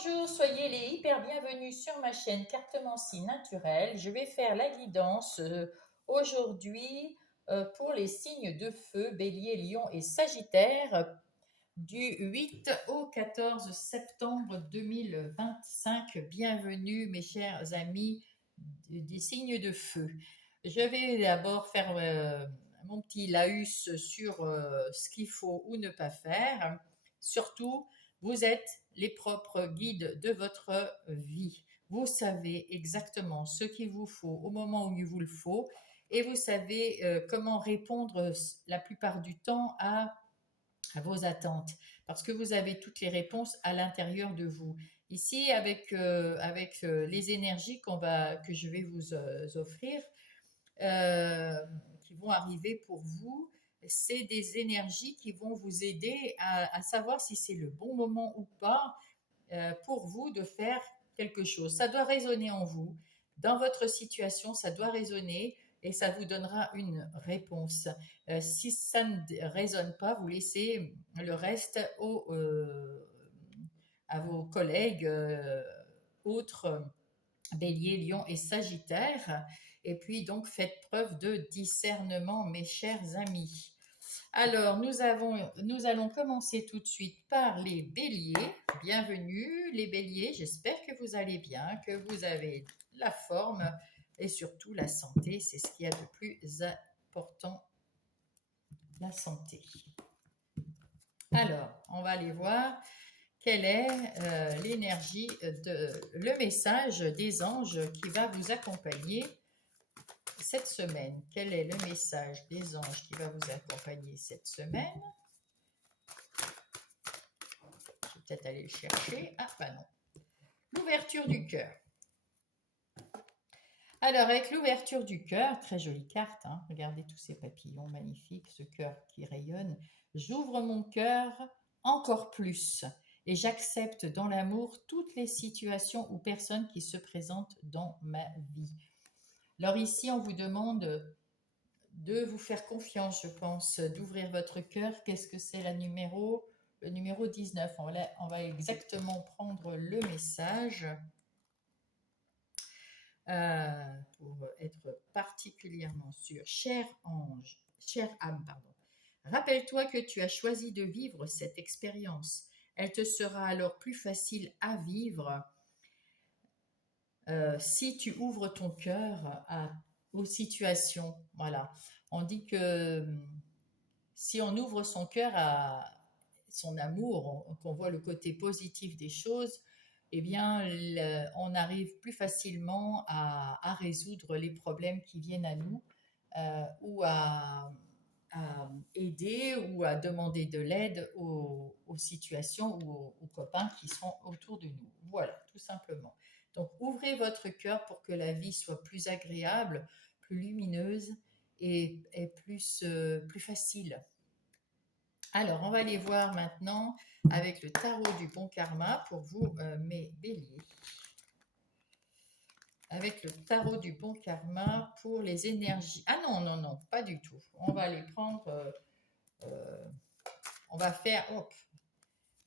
Bonjour, soyez les hyper bienvenus sur ma chaîne Cartomancie naturelle. Je vais faire la guidance aujourd'hui pour les signes de feu, Bélier, Lion et Sagittaire du 8 au 14 septembre 2025. Bienvenue mes chers amis des signes de feu. Je vais d'abord faire mon petit laïus sur ce qu'il faut ou ne pas faire. Surtout, vous êtes les propres guides de votre vie. Vous savez exactement ce qu'il vous faut au moment où il vous le faut et vous savez comment répondre la plupart du temps à vos attentes parce que vous avez toutes les réponses à l'intérieur de vous. Ici, avec les énergies que je vais vous offrir, euh, qui vont arriver pour vous, c'est des énergies qui vont vous aider à savoir si c'est le bon moment ou pas pour vous de faire quelque chose. Ça doit résonner en vous. Dans votre situation, ça doit résonner et ça vous donnera une réponse. Si ça ne résonne pas, vous laissez le reste à vos collègues autres Bélier, Lion et Sagittaire. Et puis donc faites preuve de discernement, mes chers amis. Alors, nous allons commencer tout de suite par les béliers. Bienvenue les béliers, j'espère que vous allez bien, que vous avez la forme et surtout la santé, c'est ce qu'il y a de plus important, la santé. Alors, on va aller voir quelle est l'énergie, le message des anges qui va vous accompagner cette semaine. Quel est le message des anges qui va vous accompagner cette semaine? Je vais peut-être aller le chercher. Ah, bah non. L'ouverture du cœur. Alors, avec l'ouverture du cœur, très jolie carte, hein, regardez tous ces papillons magnifiques, ce cœur qui rayonne. J'ouvre mon cœur encore plus et j'accepte dans l'amour toutes les situations ou personnes qui se présentent dans ma vie. Alors ici, on vous demande de vous faire confiance, je pense, d'ouvrir votre cœur. Qu'est-ce que c'est le numéro 19. On va exactement prendre le message pour être particulièrement sûr. Cher ange, chère âme, pardon. Rappelle-toi que tu as choisi de vivre cette expérience. Elle te sera alors plus facile à vivre si tu ouvres ton cœur aux situations. Voilà. On dit que si on ouvre son cœur à son amour, qu'on voit le côté positif des choses, eh bien, on arrive plus facilement à résoudre les problèmes qui viennent à nous ou à aider ou à demander de l'aide aux situations ou aux copains qui sont autour de nous. Voilà, tout simplement. Donc, ouvrez votre cœur pour que la vie soit plus agréable, plus lumineuse et plus facile. Alors, on va aller voir maintenant avec le tarot du bon karma pour vous, mes béliers. Avec le tarot du bon karma pour les énergies. Ah non, non, non, pas du tout. On va les prendre. On va faire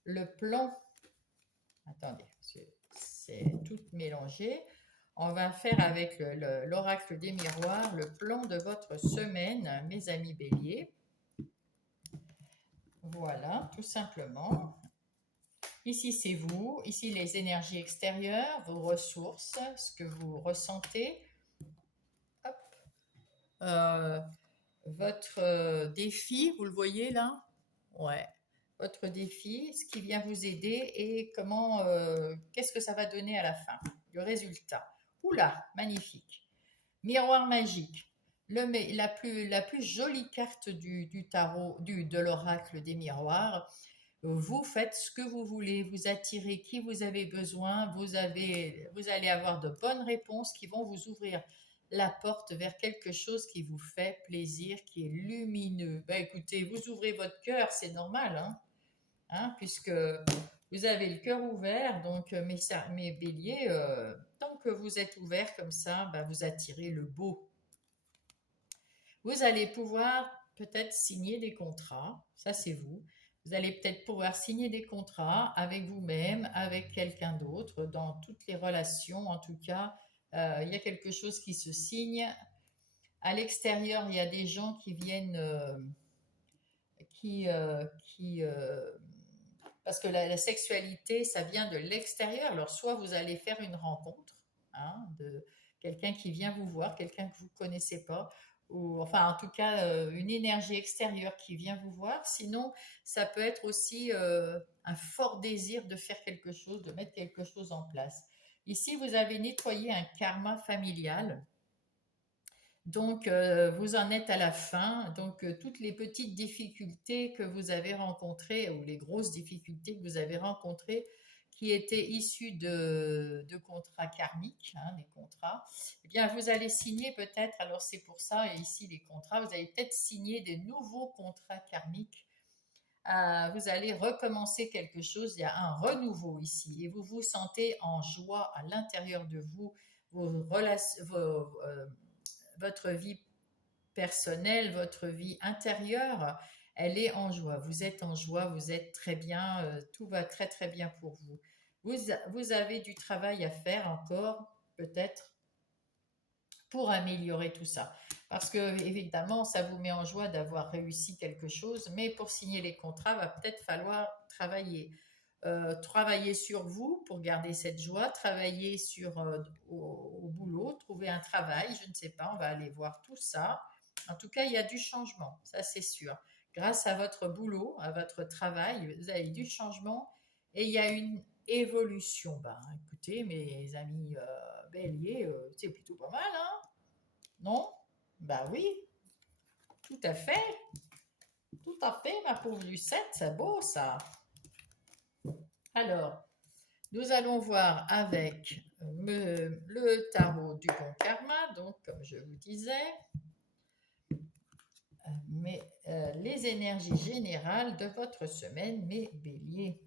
le plan. Attendez, c'est tout mélangé. On va faire avec l'oracle des miroirs le plan de votre semaine, mes amis béliers. Voilà, tout simplement. Ici, c'est vous. Ici, les énergies extérieures, vos ressources, ce que vous ressentez. Hop. Votre défi, vous le voyez là? Ouais. Votre défi, ce qui vient vous aider et qu'est-ce que ça va donner à la fin, le résultat. Oula, magnifique. Miroir magique. La plus jolie carte du tarot, de l'oracle des miroirs. Vous faites ce que vous voulez, vous attirez qui vous avez besoin, vous allez avoir de bonnes réponses qui vont vous ouvrir la porte vers quelque chose qui vous fait plaisir, qui est lumineux. Ben écoutez, vous ouvrez votre cœur, c'est normal, puisque vous avez le cœur ouvert, donc mes béliers, tant que vous êtes ouverts comme ça, ben, vous attirez le beau. Vous allez pouvoir peut-être signer des contrats, ça c'est vous. Vous allez peut-être pouvoir signer des contrats avec vous-même, avec quelqu'un d'autre, dans toutes les relations. En tout cas, il y a quelque chose qui se signe. À l'extérieur, il y a des gens qui viennent, qui parce que la sexualité, ça vient de l'extérieur. Alors, soit vous allez faire une rencontre, hein, de quelqu'un qui vient vous voir, quelqu'un que vous ne connaissez pas, ou enfin, en tout cas, une énergie extérieure qui vient vous voir. Sinon, ça peut être aussi un fort désir de faire quelque chose, de mettre quelque chose en place. Ici, vous avez nettoyé un karma familial. Donc, vous en êtes à la fin. Donc, toutes les petites difficultés que vous avez rencontrées ou les grosses difficultés que vous avez rencontrées qui étaient issues de contrats karmiques, hein, les contrats, eh bien, vous allez signer peut-être, alors c'est pour ça, et ici les contrats, vous allez peut-être signer des nouveaux contrats karmiques. Vous allez recommencer quelque chose, il y a un renouveau ici et vous vous sentez en joie à l'intérieur de vous, vos relations, votre vie personnelle, votre vie intérieure, elle est en joie. Vous êtes en joie, vous êtes très bien, tout va très très bien pour vous. Vous avez du travail à faire encore, peut-être, pour améliorer tout ça. Parce que, évidemment, ça vous met en joie d'avoir réussi quelque chose, mais pour signer les contrats, va peut-être falloir travailler. Travailler sur vous pour garder cette joie, travailler sur, au boulot, trouver un travail, je ne sais pas, on va aller voir tout ça. En tout cas, il y a du changement, ça c'est sûr. Grâce à votre boulot, à votre travail, vous avez du changement et il y a une évolution. Ben, écoutez, mes amis béliers, c'est plutôt pas mal, hein? Non? Ben oui, tout à fait, tout à fait, ma pauvre Lucette, c'est beau ça. Alors, nous allons voir avec le tarot du bon karma, donc comme je vous disais, mais les énergies générales de votre semaine, mes béliers.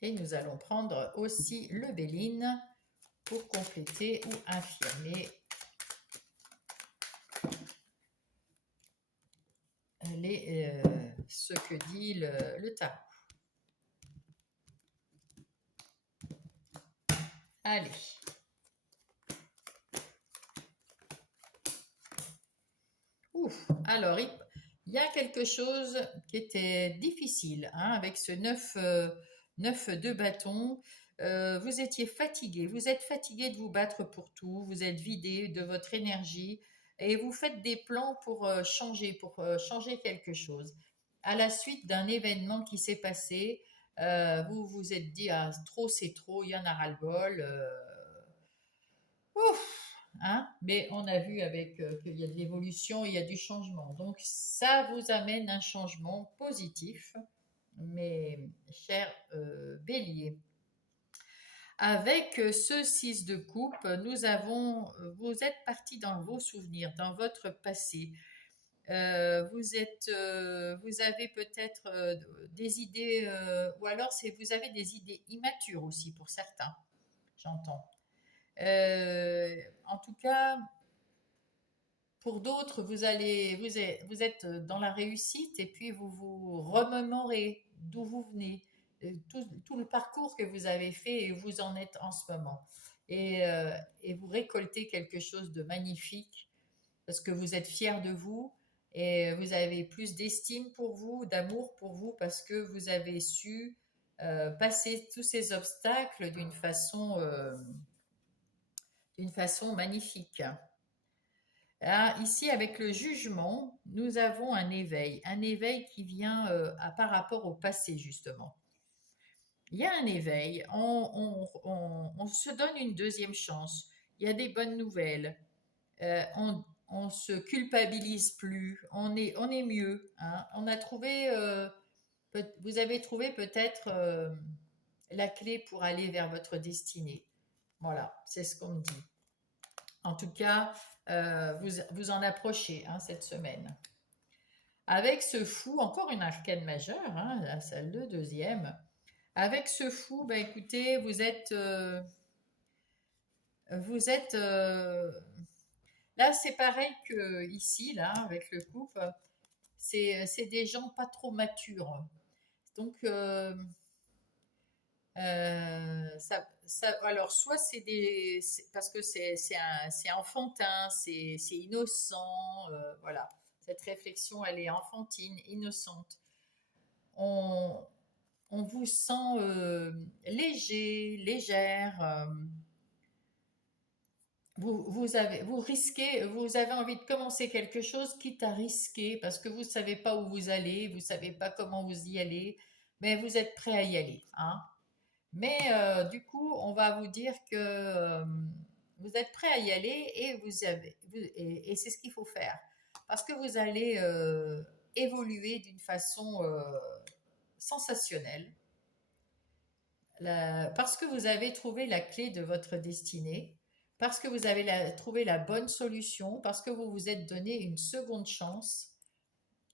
Et nous allons prendre aussi le Béline pour compléter ou infirmer ce que dit le tarot. Allez. Ouf. Alors, il y a quelque chose qui était difficile hein, avec ce 9 de bâton. Vous étiez fatigué, vous êtes fatigué de vous battre pour tout, vous êtes vidé de votre énergie et vous faites des plans pour changer quelque chose. À la suite d'un événement qui s'est passé, vous vous êtes dit ah, trop c'est trop, il y en a ras-le-bol. Ouf, hein, mais on a vu avec qu'il y a de l'évolution, il y a du changement. Donc ça vous amène un changement positif, mes chers béliers. Avec ce 6 de coupe, vous êtes parti dans vos souvenirs, dans votre passé. Vous avez peut-être des idées, ou alors vous avez des idées immatures aussi pour certains, j'entends. En tout cas, pour d'autres, vous êtes dans la réussite et puis vous vous remémorez d'où vous venez, tout le parcours que vous avez fait et où vous en êtes en ce moment. Et vous récoltez quelque chose de magnifique parce que vous êtes fier de vous et vous avez plus d'estime pour vous, d'amour pour vous parce que vous avez su passer tous ces obstacles d'une façon magnifique. Ah, ici, avec le jugement, nous avons un éveil qui vient par rapport au passé, justement. Il y a un éveil, on se donne une deuxième chance, il y a des bonnes nouvelles, on se culpabilise plus, on est mieux. Hein. On a trouvé, vous avez trouvé peut-être la clé pour aller vers votre destinée. Voilà, c'est ce qu'on me dit. En tout cas, vous en approchez hein, cette semaine. Avec ce fou, encore une arcane majeure, hein, la salle de deuxième. Avec ce fou, bah, écoutez, vous êtes là, c'est pareil que ici, là, avec le couple, c'est des gens pas trop matures. Donc, alors, soit parce que c'est enfantin, c'est innocent, voilà. Cette réflexion, elle est enfantine, innocente. On, on vous sent léger, légère. Vous risquez, vous avez envie de commencer quelque chose, quitte à risquer, parce que vous ne savez pas où vous allez, vous ne savez pas comment vous y allez, mais vous êtes prêt à y aller, hein. Mais du coup, on va vous dire que vous êtes prêt à y aller et c'est ce qu'il faut faire. Parce que vous allez évoluer d'une façon sensationnelle. Parce que vous avez trouvé la clé de votre destinée, parce que vous avez trouvé la bonne solution, parce que vous vous êtes donné une seconde chance,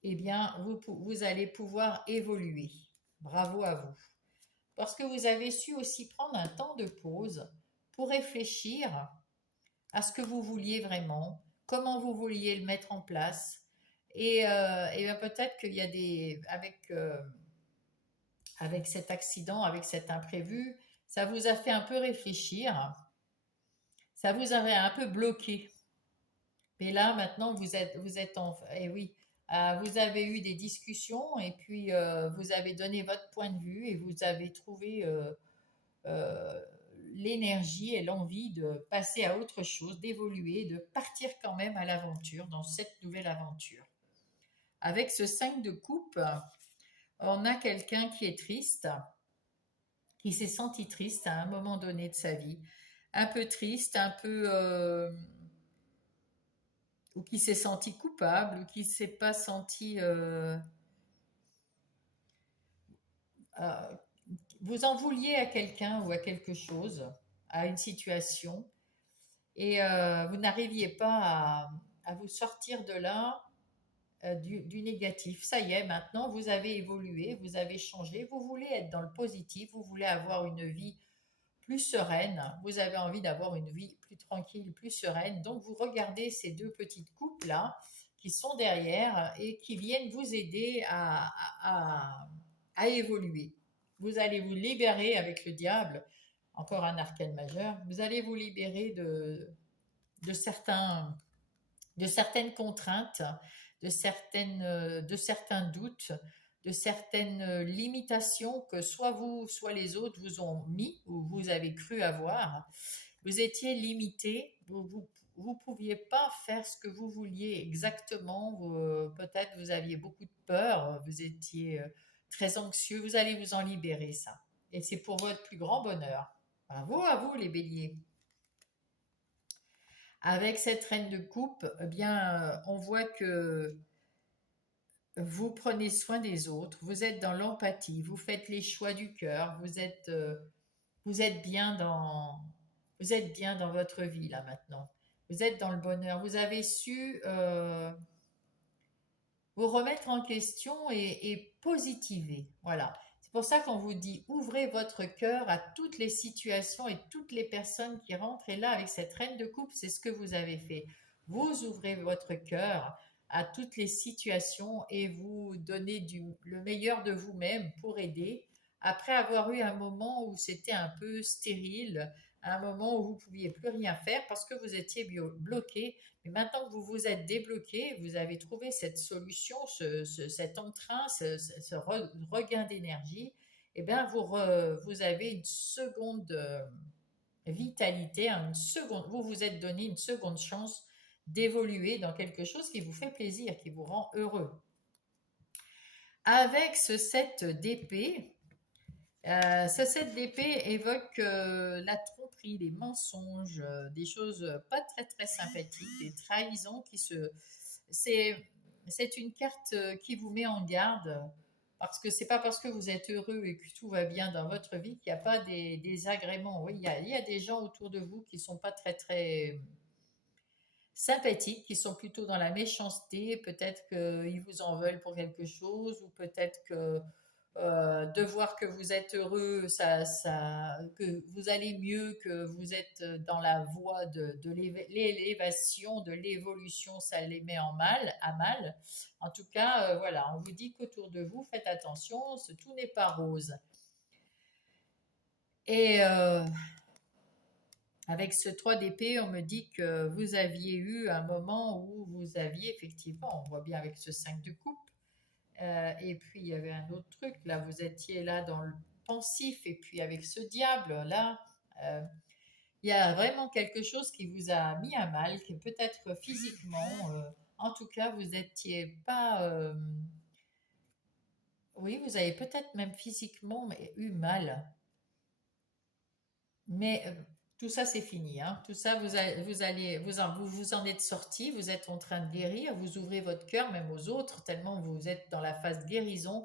eh bien, vous allez pouvoir évoluer. Bravo à vous. Parce que vous avez su aussi prendre un temps de pause pour réfléchir à ce que vous vouliez vraiment, comment vous vouliez le mettre en place. Et bien peut-être qu'il y a avec cet accident, avec cet imprévu, ça vous a fait un peu réfléchir, ça vous avait un peu bloqué. Et là, maintenant, vous êtes eh oui, vous avez eu des discussions et puis vous avez donné votre point de vue et vous avez trouvé euh, l'énergie et l'envie de passer à autre chose, d'évoluer, de partir quand même à l'aventure, dans cette nouvelle aventure. Avec ce 5 de coupe, on a quelqu'un qui est triste, qui s'est senti triste à un moment donné de sa vie, un peu triste, un peu ou qui s'est senti coupable, ou qui s'est pas senti euh, vous en vouliez à quelqu'un ou à quelque chose, à une situation, et vous n'arriviez pas à vous sortir de là du négatif. Ça y est, maintenant vous avez évolué, vous avez changé, vous voulez être dans le positif, vous voulez avoir une vie plus sereine, vous avez envie d'avoir une vie plus tranquille, plus sereine. Donc vous regardez ces deux petites coupes là qui sont derrière et qui viennent vous aider à évoluer. Vous allez vous libérer avec le diable, encore un arcane majeur, vous allez vous libérer de, certains, de certaines contraintes, de certains doutes, de certaines limitations que soit vous, soit les autres vous ont mis ou vous avez cru avoir. Vous étiez limité, vous pouviez pas faire ce que vous vouliez exactement. Peut-être vous aviez beaucoup de peur, vous étiez très anxieux. Vous allez vous en libérer, ça. Et c'est pour votre plus grand bonheur. Bravo à vous, les béliers. Avec cette reine de coupe, eh bien, on voit que vous prenez soin des autres, vous êtes dans l'empathie, vous faites les choix du cœur, vous êtes vous êtes bien dans votre vie là maintenant. Vous êtes dans le bonheur. Vous avez su vous remettre en question et positiver. Voilà. C'est pour ça qu'on vous dit ouvrez votre cœur à toutes les situations et toutes les personnes qui rentrent. Et là, avec cette reine de coupe, c'est ce que vous avez fait. Vous ouvrez votre cœur à toutes les situations et vous donnez le meilleur de vous-même pour aider. Après avoir eu un moment où c'était un peu stérile, un moment où vous ne pouviez plus rien faire parce que vous étiez bloqué, mais maintenant que vous vous êtes débloqué, vous avez trouvé cette solution, cet entrain, ce regain d'énergie, eh bien vous avez une seconde vitalité, vous vous êtes donné une seconde chance d'évoluer dans quelque chose qui vous fait plaisir, qui vous rend heureux. Avec ce 7 d'épée, ce 7 d'épée évoque la tromperie, les mensonges, des choses pas très très sympathiques, des trahisons qui se. C'est, c'est une carte qui vous met en garde parce que c'est pas parce que vous êtes heureux et que tout va bien dans votre vie qu'il n'y a pas des agréments. Oui, il y a des gens autour de vous qui sont pas très très sympathiques, qui sont plutôt dans la méchanceté. Peut-être qu'ils vous en veulent pour quelque chose ou peut-être que de voir que vous êtes heureux, que vous allez mieux, que vous êtes dans la voie de l'élévation, de l'évolution, ça les met à mal. En tout cas, voilà, on vous dit qu'autour de vous, faites attention, tout n'est pas rose. Et avec ce 3 d'épée, on me dit que vous aviez eu un moment où vous aviez effectivement, on voit bien avec ce 5 de coupe, et puis il y avait un autre truc, là vous étiez là dans le pensif, et puis avec ce diable, là, euh, il y a vraiment quelque chose qui vous a mis à mal, qui peut-être physiquement, en tout cas vous n'étiez pas... oui, vous avez peut-être même physiquement eu mal. Mais tout ça, c'est fini, hein. Tout ça, vous en êtes sorti, vous êtes en train de guérir, vous ouvrez votre cœur même aux autres, tellement vous êtes dans la phase guérison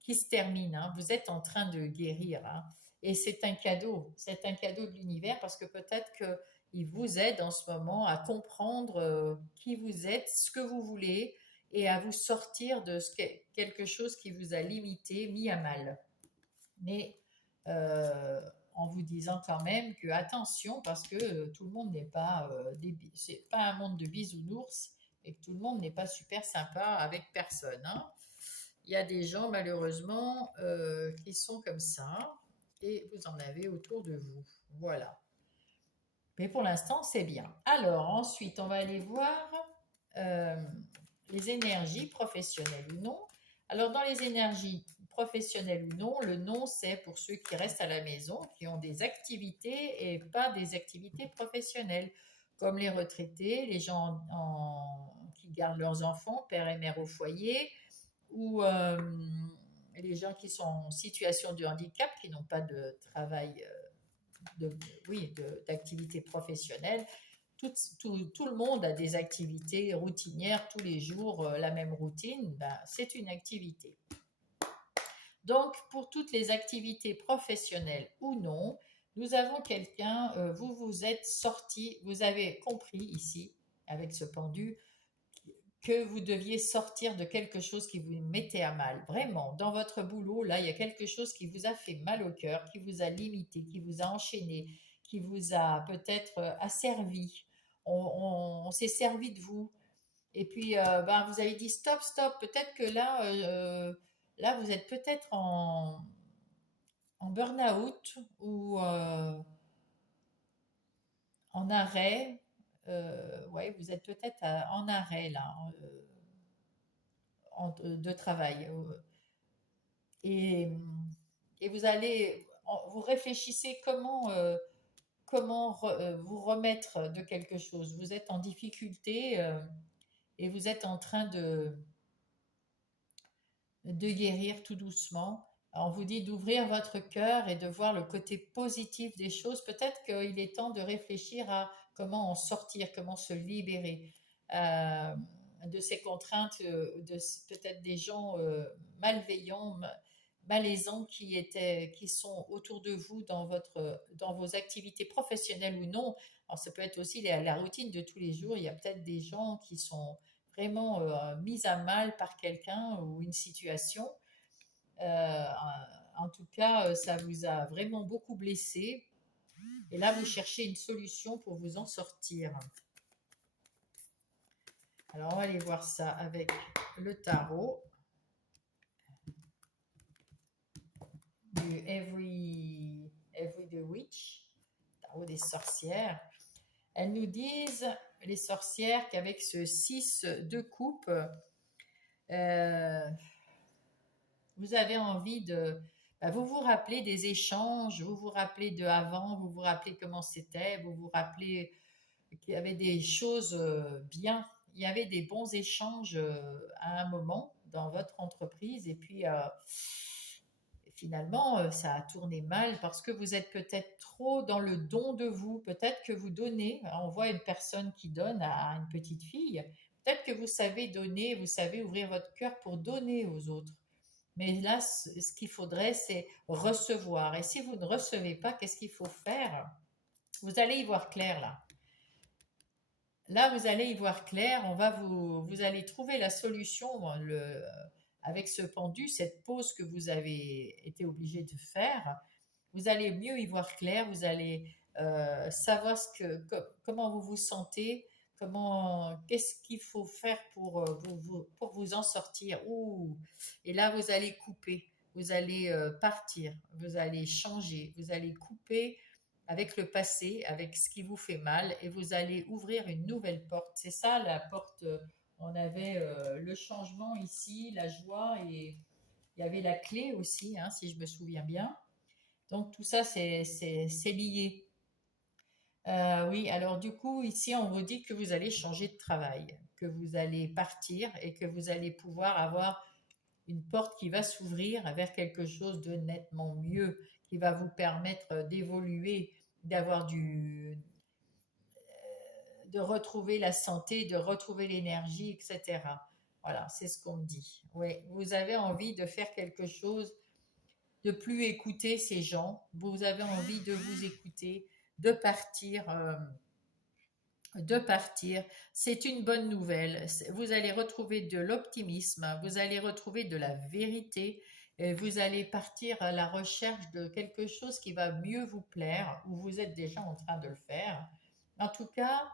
qui se termine, hein. Vous êtes en train de guérir, hein. Et c'est un cadeau de l'univers parce que peut-être qu'il vous aide en ce moment à comprendre qui vous êtes, ce que vous voulez et à vous sortir de quelque chose qui vous a limité, mis à mal. Mais euh, en vous disant quand même que attention parce que tout le monde n'est pas c'est pas un monde de bisounours et que tout le monde n'est pas super sympa avec personne, hein. Il y a des gens malheureusement qui sont comme ça et vous en avez autour de vous. Voilà. Mais pour l'instant, c'est bien. Alors ensuite, on va aller voir euh, les énergies professionnelles ou non. Alors dans les énergies professionnelles ou non, le non, c'est pour ceux qui restent à la maison, qui ont des activités et pas des activités professionnelles, comme les retraités, les gens qui gardent leurs enfants, père et mère au foyer, ou les gens qui sont en situation de handicap, qui n'ont pas de travail, de, oui, d'activité professionnelle. Tout le monde a des activités routinières tous les jours, la même routine, ben, c'est une activité. Donc, pour toutes les activités professionnelles ou non, nous avons quelqu'un, vous vous êtes sorti, vous avez compris ici, avec ce pendu, que vous deviez sortir de quelque chose qui vous mettait à mal. Vraiment, dans votre boulot, là, il y a quelque chose qui vous a fait mal au cœur, qui vous a limité, qui vous a enchaîné, qui vous a peut-être asservi. On s'est servi de vous. Et puis, ben, vous avez dit stop, stop. Peut-être que là, vous êtes peut-être en burn-out ou en arrêt. Ouais, vous êtes peut-être en arrêt là. De travail. Et, et vous réfléchissez comment vous remettre de quelque chose. Vous êtes en difficulté et vous êtes en train de guérir tout doucement. On vous dit d'ouvrir votre cœur et de voir le côté positif des choses. Peut-être qu'il est temps de réfléchir à comment en sortir, comment se libérer euh, de ces contraintes, de peut-être des gens malveillants, malaisants qui sont autour de vous dans vos activités professionnelles ou non. Alors ça peut être aussi la routine de tous les jours. Il y a peut-être des gens qui sont vraiment mise à mal par quelqu'un ou une situation. Euh, en tout cas, ça vous a vraiment beaucoup blessé. Et là, vous cherchez une solution pour vous en sortir. Alors, on va aller voir ça avec le tarot du Every the Witch, tarot des sorcières. Elles nous disent, les sorcières, qu'avec ce 6 de coupe, vous avez envie bah, vous vous rappelez des échanges, vous vous rappelez de avant, vous vous rappelez comment c'était, vous vous rappelez qu'il y avait des choses bien, il y avait des bons échanges à un moment dans votre entreprise et puis finalement ça a tourné mal parce que vous êtes peut-être trop dans le don de vous, peut-être que vous donnez, on voit une personne qui donne à une petite fille, peut-être que vous savez donner, vous savez ouvrir votre cœur pour donner aux autres. Mais là, ce qu'il faudrait, c'est recevoir. Et si vous ne recevez pas, qu'est-ce qu'il faut faire? Vous allez y voir clair là. Là, vous allez y voir clair. Vous allez trouver la solution. avec ce pendu, cette pause que vous avez été obligé de faire, vous allez mieux y voir clair, vous allez savoir comment vous vous sentez, qu'est-ce qu'il faut faire pour vous en sortir. Ouh. Et là, vous allez couper, vous allez partir, vous allez changer, vous allez couper avec le passé, avec ce qui vous fait mal, et vous allez ouvrir une nouvelle porte. C'est ça la porte. On avait le changement ici, la joie, et il y avait la clé aussi, hein, si je me souviens bien. Donc tout ça, c'est lié. Oui, alors du coup, ici, on vous dit que vous allez changer de travail, que vous allez partir et que vous allez pouvoir avoir une porte qui va s'ouvrir vers quelque chose de nettement mieux, qui va vous permettre d'évoluer, d'avoir de retrouver la santé, de retrouver l'énergie, etc. Voilà, c'est ce qu'on me dit. Oui, vous avez envie de faire quelque chose, de plus écouter ces gens, vous avez envie de vous écouter, de partir. De partir, c'est une bonne nouvelle. Vous allez retrouver de l'optimisme, vous allez retrouver de la vérité, et vous allez partir à la recherche de quelque chose qui va mieux vous plaire, ou vous êtes déjà en train de le faire. En tout cas,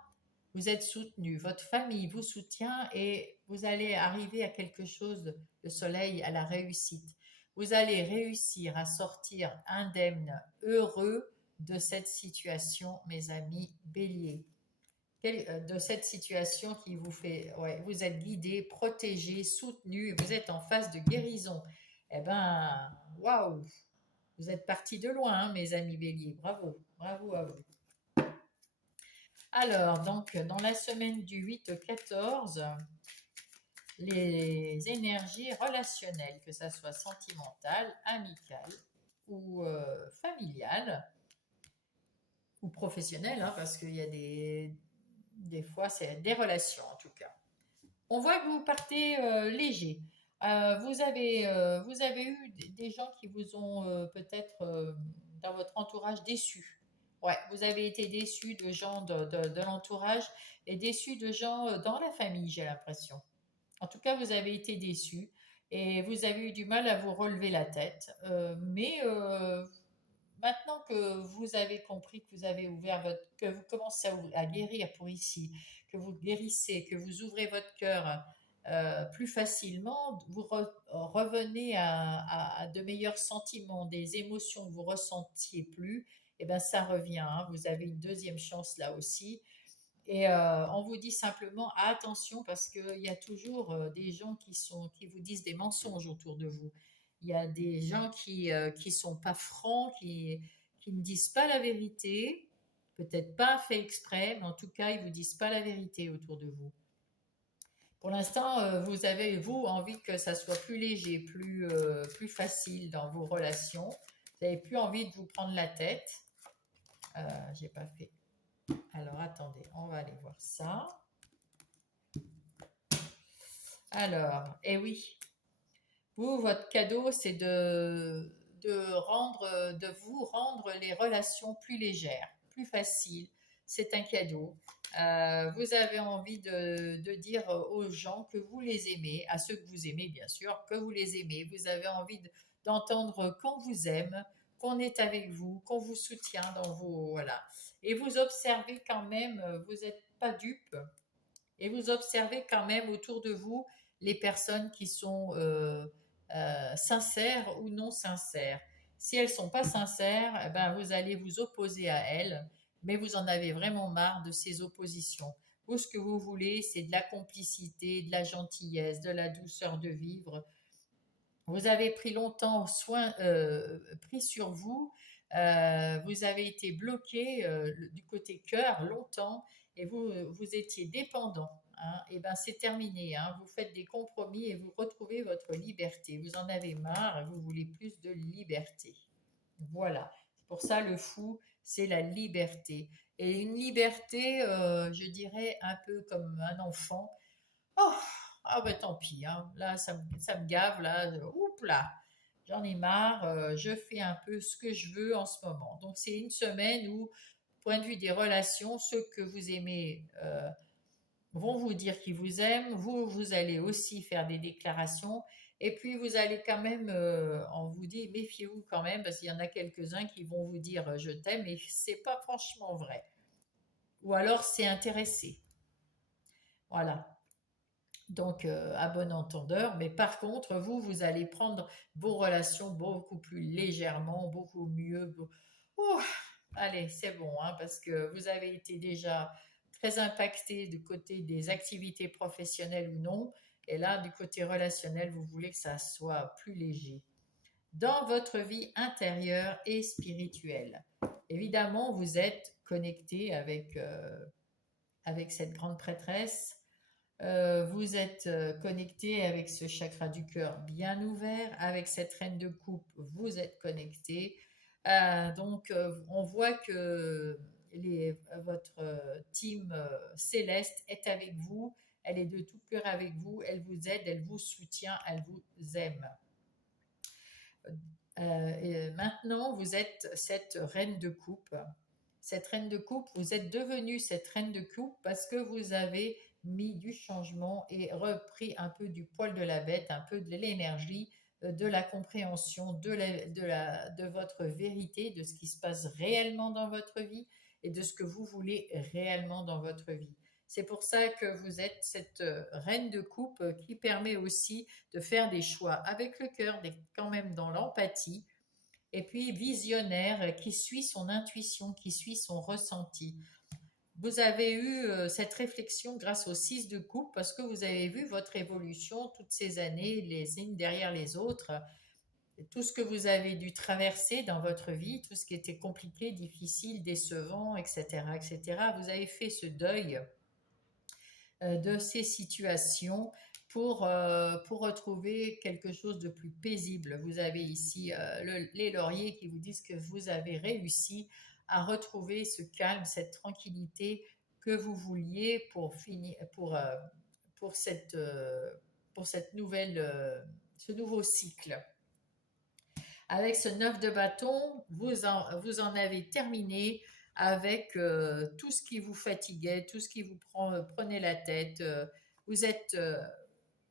vous êtes soutenu, votre famille vous soutient et vous allez arriver à quelque chose de soleil, à la réussite. Vous allez réussir à sortir indemne, heureux de cette situation, mes amis béliers, de cette situation qui vous fait, ouais, vous êtes guidé, protégé, soutenu, vous êtes en phase de guérison. Eh ben, waouh, vous êtes parti de loin, hein, mes amis béliers. Bravo, bravo à vous. Alors, donc, dans la semaine du 8 au 14, les énergies relationnelles, que ça soit sentimentale, amicale ou familiale ou professionnelle, hein, parce qu'il y a des fois, c'est des relations en tout cas. On voit que vous partez léger. Vous avez eu des gens qui vous ont peut-être dans votre entourage déçus. Ouais, vous avez été déçus de gens de l'entourage et déçus de gens dans la famille, j'ai l'impression. En tout cas, vous avez été déçus et vous avez eu du mal à vous relever la tête. Mais maintenant que vous avez compris, que vous avez ouvert que vous commencez à guérir pour ici, que vous guérissez, que vous ouvrez votre cœur plus facilement, vous revenez à de meilleurs sentiments, des émotions que vous ressentiez plus, et ben ça revient, hein. Vous avez une deuxième chance là aussi. Et on vous dit simplement attention parce qu'il y a toujours des gens qui vous disent des mensonges autour de vous. Il y a des gens qui sont pas francs, qui ne disent pas la vérité, peut-être pas fait exprès, mais en tout cas, ils vous disent pas la vérité autour de vous. Pour l'instant, vous avez, vous, envie que ça soit plus léger, plus facile dans vos relations. Vous n'avez plus envie de vous prendre la tête. J'ai pas fait. Alors, attendez, on va aller voir ça. Alors, eh oui, vous, votre cadeau, c'est de vous rendre les relations plus légères, plus faciles. C'est un cadeau. Vous avez envie de dire aux gens que vous les aimez, à ceux que vous aimez, bien sûr, que vous les aimez. Vous avez envie d'entendre qu'on vous aime, qu'on est avec vous, qu'on vous soutient dans vos... Voilà. Et vous observez quand même, vous n'êtes pas dupe, et vous observez quand même autour de vous les personnes qui sont sincères ou non sincères. Si elles ne sont pas sincères, eh ben, vous allez vous opposer à elles, mais vous en avez vraiment marre de ces oppositions. Vous, ce que vous voulez, c'est de la complicité, de la gentillesse, de la douceur de vivre. Vous avez pris longtemps pris sur vous. Vous avez été bloqué du côté cœur longtemps et vous étiez dépendant, hein. Et ben c'est terminé, hein. Vous faites des compromis et vous retrouvez votre liberté. Vous en avez marre et vous voulez plus de liberté. Voilà. C'est pour ça le fou, c'est la liberté. Et une liberté, je dirais, un peu comme un enfant. Oh, ah ben tant pis, hein. Là, ça me gave, là. Oups là, j'en ai marre. Je fais un peu ce que je veux en ce moment. Donc, c'est une semaine où, point de vue des relations, ceux que vous aimez vont vous dire qu'ils vous aiment. Vous allez aussi faire des déclarations. Et puis vous allez quand même, on vous dit, méfiez-vous quand même, parce qu'il y en a quelques-uns qui vont vous dire je t'aime, et c'est pas franchement vrai. Ou alors c'est intéressé. Voilà. Donc, à bon entendeur. Mais par contre, vous allez prendre vos relations beaucoup plus légèrement, beaucoup mieux. Ouh, allez, c'est bon, hein, parce que vous avez été déjà très impacté du côté des activités professionnelles ou non. Et là, du côté relationnel, vous voulez que ça soit plus léger. Dans votre vie intérieure et spirituelle, évidemment, vous êtes connecté avec cette grande prêtresse. Vous êtes connecté avec ce chakra du cœur bien ouvert, avec cette reine de coupe, vous êtes connecté. Donc, on voit que votre team céleste est avec vous, elle est de tout cœur avec vous, elle vous aide, elle vous soutient, elle vous aime. Et maintenant, vous êtes cette reine de coupe. Cette reine de coupe, vous êtes devenue cette reine de coupe parce que vous avez mis du changement et repris un peu du poil de la bête, un peu de l'énergie, de la compréhension de votre vérité, de ce qui se passe réellement dans votre vie et de ce que vous voulez réellement dans votre vie. C'est pour ça que vous êtes cette reine de coupe qui permet aussi de faire des choix avec le cœur, d'être quand même dans l'empathie, et puis visionnaire qui suit son intuition, qui suit son ressenti. Vous avez eu cette réflexion grâce aux 6 de coupe parce que vous avez vu votre évolution toutes ces années, les unes derrière les autres, tout ce que vous avez dû traverser dans votre vie, tout ce qui était compliqué, difficile, décevant, etc., etc. Vous avez fait ce deuil de ces situations pour retrouver quelque chose de plus paisible. Vous avez ici les lauriers qui vous disent que vous avez réussi à retrouver ce calme, cette tranquillité que vous vouliez pour cette ce nouveau cycle. Avec ce 9 de bâton, vous en avez terminé avec tout ce qui vous fatiguait, tout ce qui vous prenait la tête. Vous êtes, euh,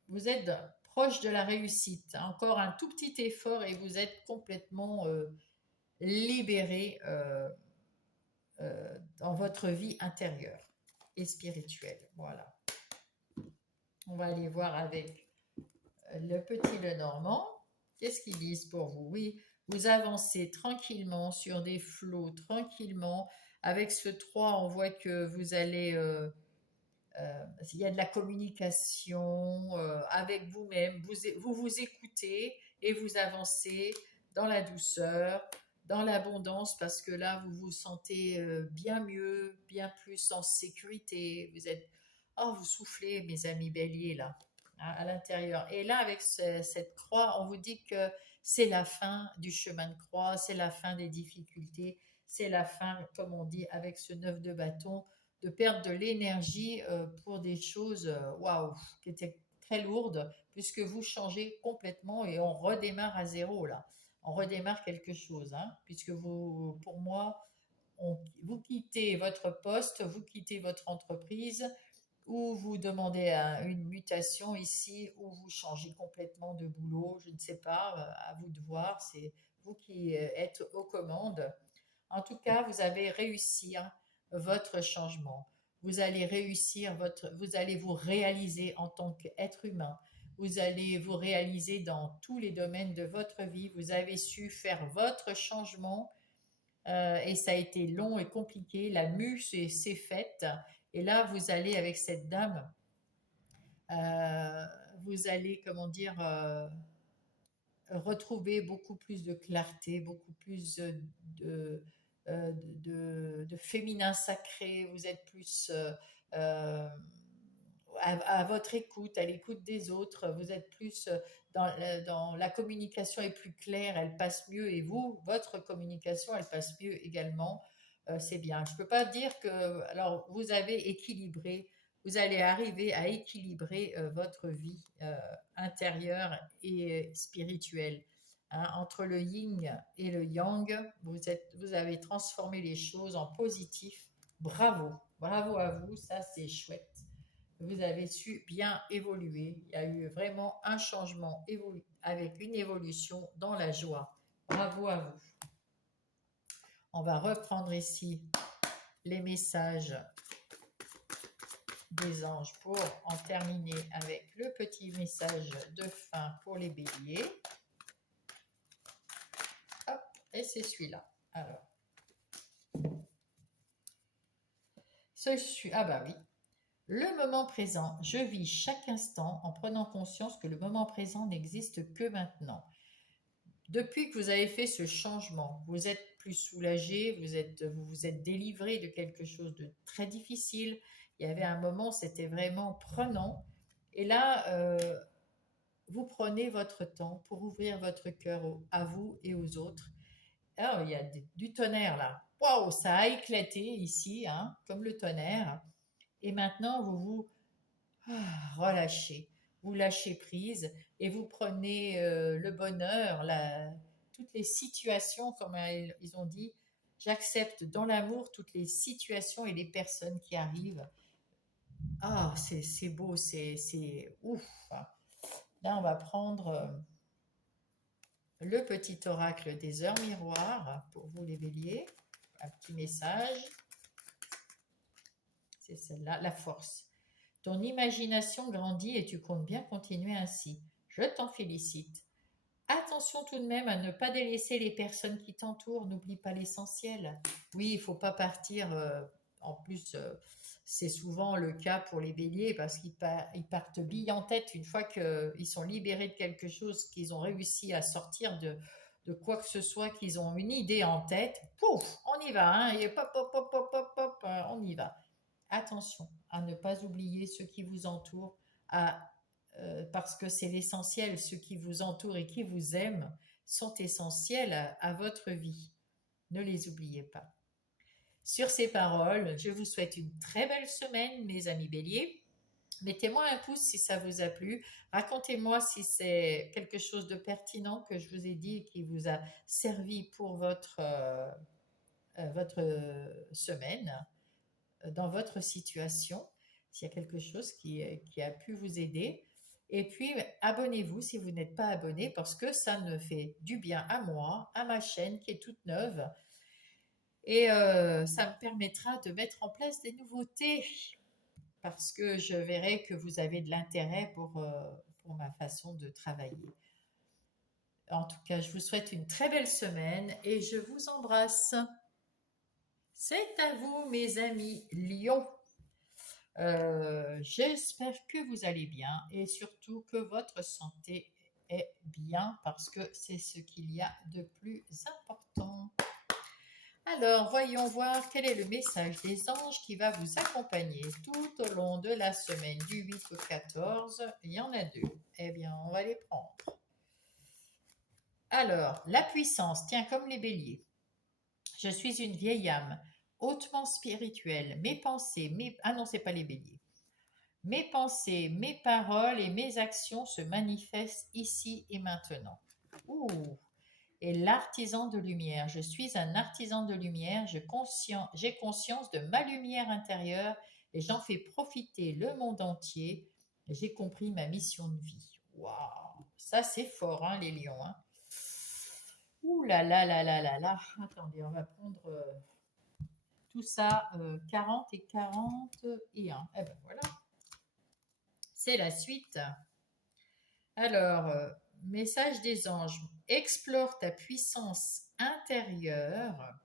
vous êtes proche de la réussite. Encore un tout petit effort et vous êtes complètement libéré dans votre vie intérieure et spirituelle. Voilà. On va aller voir avec le petit Lenormand. Qu'est-ce qu'ils disent pour vous? Oui, vous avancez tranquillement sur des flots, tranquillement. Avec ce 3, on voit que vous allez... il y a de la communication avec vous-même. Vous écoutez et vous avancez dans la douceur, dans l'abondance, parce que là, vous vous sentez bien mieux, bien plus en sécurité. Vous soufflez, mes amis béliers, là, hein, à l'intérieur. Et là, avec cette croix, on vous dit que c'est la fin du chemin de croix, c'est la fin des difficultés, c'est la fin, comme on dit, avec ce 9 de bâton, de perdre de l'énergie pour des choses waouh, qui étaient très lourdes, puisque vous changez complètement et on redémarre à zéro là. On redémarre quelque chose, hein, puisque vous, pour moi, vous quittez votre poste, vous quittez votre entreprise, ou vous demandez une mutation ici, ou vous changez complètement de boulot, je ne sais pas, à vous de voir, c'est vous qui êtes aux commandes. En tout cas, vous avez réussi votre changement. Vous allez vous allez vous réaliser en tant qu'être humain. Vous allez vous réaliser dans tous les domaines de votre vie. Vous avez su faire votre changement et ça a été long et compliqué. La mue s'est faite et là, vous allez avec cette dame, euh, vous allez, comment dire, retrouver beaucoup plus de clarté, beaucoup plus de, de féminin sacré, vous êtes plus euh, à votre écoute, à l'écoute des autres, vous êtes plus dans la communication est plus claire, elle passe mieux et vous, votre communication, elle passe mieux également. C'est bien. Je ne peux pas dire que, alors vous avez équilibré, vous allez arriver à équilibrer votre vie intérieure et spirituelle. Hein, entre le yin et le yang, vous avez transformé les choses en positif. Bravo, bravo à vous, ça c'est chouette. vous avez su bien évoluer. Il y a eu vraiment un changement avec une évolution dans la joie. Bravo à vous. On va reprendre ici les messages des anges pour en terminer avec le petit message de fin pour les béliers. Hop, et c'est celui-là. Alors, ah bah oui. Le moment présent, je vis chaque instant en prenant conscience que le moment présent n'existe que maintenant. Depuis que vous avez fait ce changement, vous êtes plus soulagé, vous vous êtes délivré de quelque chose de très difficile. Il y avait un moment, c'était vraiment prenant. Et là, vous prenez votre temps pour ouvrir votre cœur à vous et aux autres. Alors, il y a du tonnerre là. Waouh, ça a éclaté ici, hein, comme le tonnerre. Et maintenant, vous vous relâchez. Vous lâchez prise et vous prenez le bonheur, toutes les situations, comme ils ont dit. J'accepte dans l'amour toutes les situations et les personnes qui arrivent. Ah, c'est beau, c'est ouf. Là, on va prendre le petit oracle des heures miroirs pour vous les béliers. Un petit message. C'est celle-là, la force. Ton imagination grandit et tu comptes bien continuer ainsi. Je t'en félicite. Attention tout de même à ne pas délaisser les personnes qui t'entourent. N'oublie pas l'essentiel. Oui, il ne faut pas partir. En plus, c'est souvent le cas pour les béliers parce qu'ils partent billes en tête une fois qu'ils sont libérés de quelque chose, qu'ils ont réussi à sortir de quoi que ce soit, qu'ils ont une idée en tête. Pouf, on y va. Hein, et pop, pop, pop, pop, pop, pop, on y va. Attention à ne pas oublier ceux qui vous entourent, parce que c'est l'essentiel. Ceux qui vous entourent et qui vous aiment sont essentiels à votre vie. Ne les oubliez pas. Sur ces paroles, je vous souhaite une très belle semaine, mes amis béliers. Mettez-moi un pouce si ça vous a plu. Racontez-moi si c'est quelque chose de pertinent que je vous ai dit et qui vous a servi pour votre semaine, dans votre situation, s'il y a quelque chose qui a pu vous aider. Et puis, abonnez-vous si vous n'êtes pas abonné parce que ça me fait du bien à moi, à ma chaîne qui est toute neuve. Et ça me permettra de mettre en place des nouveautés parce que je verrai que vous avez de l'intérêt pour ma façon de travailler. En tout cas, je vous souhaite une très belle semaine et je vous embrasse. C'est à vous, mes amis Lions. J'espère que vous allez bien et surtout que votre santé est bien parce que c'est ce qu'il y a de plus important. Alors, voyons voir quel est le message des anges qui va vous accompagner tout au long de la semaine du 8 au 14. Il y en a 2. Eh bien, on va les prendre. Alors, la puissance, tiens, comme les béliers. Je suis une vieille âme, hautement spirituelle. Mes pensées, ah non, c'est pas les béliers. Mes pensées, mes paroles et mes actions se manifestent ici et maintenant. Ouh. Et l'artisan de lumière. Je suis un artisan de lumière. J'ai conscience de ma lumière intérieure et j'en fais profiter le monde entier. J'ai compris ma mission de vie. Waouh, ça c'est fort, hein, les lions. Hein. Ouh là là là là là là. Attendez, on va prendre tout ça 40 et 41. Eh ben voilà. C'est la suite. Alors, message des anges. Explore ta puissance intérieure.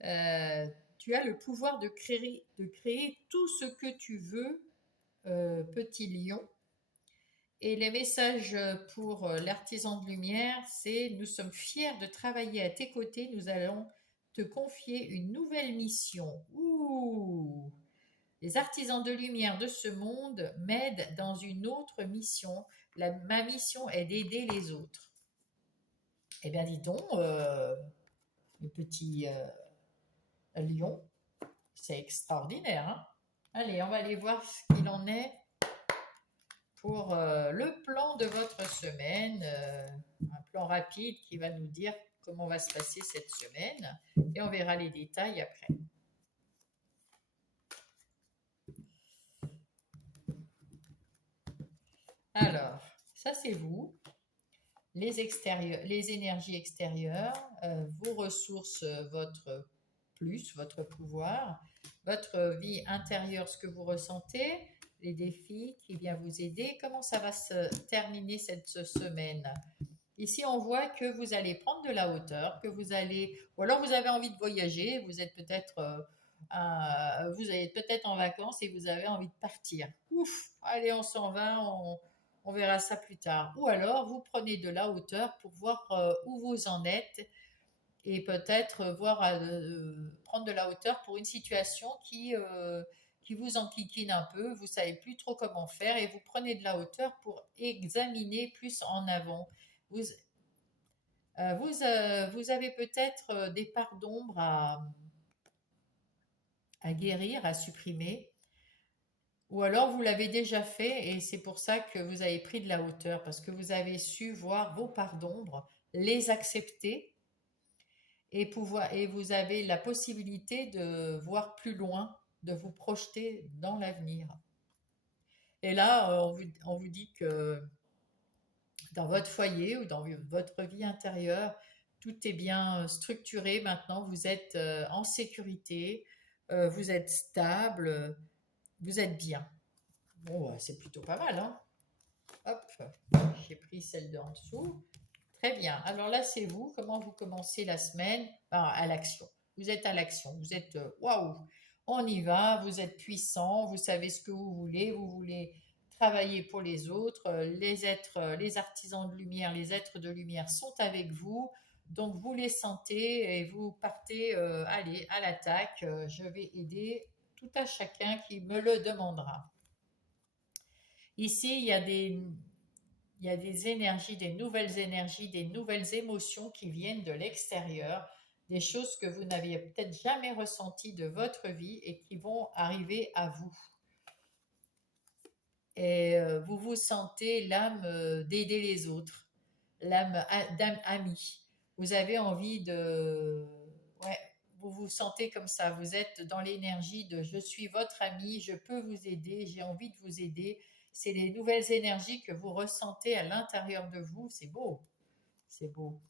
Tu as le pouvoir de créer tout ce que tu veux, petit lion. Et les messages pour l'artisan de lumière, c'est: nous sommes fiers de travailler à tes côtés. Nous allons te confier une nouvelle mission. Ouh! Les artisans de lumière de ce monde m'aident dans une autre mission. Ma mission est d'aider les autres. Eh bien, dis donc, le petit lion, c'est extraordinaire. Hein. Allez, on va aller voir ce qu'il en est pour le plan de votre semaine. Un plan rapide qui va nous dire comment va se passer cette semaine. Et on verra les détails après. Alors, ça c'est vous, les énergies extérieures, vos ressources, votre plus, votre pouvoir, votre vie intérieure, ce que vous ressentez, les défis qui viennent vous aider. Comment ça va se terminer cette semaine? Ici, on voit que vous allez prendre de la hauteur, que vous allez, ou alors vous avez envie de voyager, vous êtes peut-être, vous êtes peut-être en vacances et vous avez envie de partir. Ouf, allez, on s'en va, on verra ça plus tard. Ou alors, vous prenez de la hauteur pour voir où vous en êtes et peut-être voir prendre de la hauteur pour une situation qui vous enquiquine un peu, vous savez plus trop comment faire et vous prenez de la hauteur pour examiner plus en avant. Vous, vous avez peut-être des parts d'ombre à guérir, à supprimer, ou alors vous l'avez déjà fait et c'est pour ça que vous avez pris de la hauteur, parce que vous avez su voir vos parts d'ombre, les accepter et vous avez la possibilité de voir plus loin, de vous projeter dans l'avenir. Et là, on vous dit que dans votre foyer ou dans votre vie intérieure, tout est bien structuré maintenant, vous êtes en sécurité, vous êtes stable, vous êtes bien. Bon, c'est plutôt pas mal, hein? Hop, j'ai pris celle d'en dessous. Très bien. Alors là, c'est vous. Comment vous commencez la semaine? Ben, à l'action. Vous êtes à l'action. Vous êtes waouh, on y va. Vous êtes puissant. Vous savez ce que vous voulez. Vous voulez travailler pour les autres. Les êtres, les artisans de lumière, les êtres de lumière sont avec vous. Donc vous les sentez et vous partez. Allez, à l'attaque. Je vais aider tout à chacun qui me le demandera. Ici, il y a des énergies, des nouvelles émotions qui viennent de l'extérieur, des choses que vous n'aviez peut-être jamais ressenties de votre vie et qui vont arriver à vous. Et vous vous sentez l'âme d'aider les autres, d'âme amie. Vous avez envie de... Ouais, vous vous sentez comme ça, vous êtes dans l'énergie de je suis votre ami, je peux vous aider, j'ai envie de vous aider. C'est les nouvelles énergies que vous ressentez à l'intérieur de vous, c'est beau, c'est beau.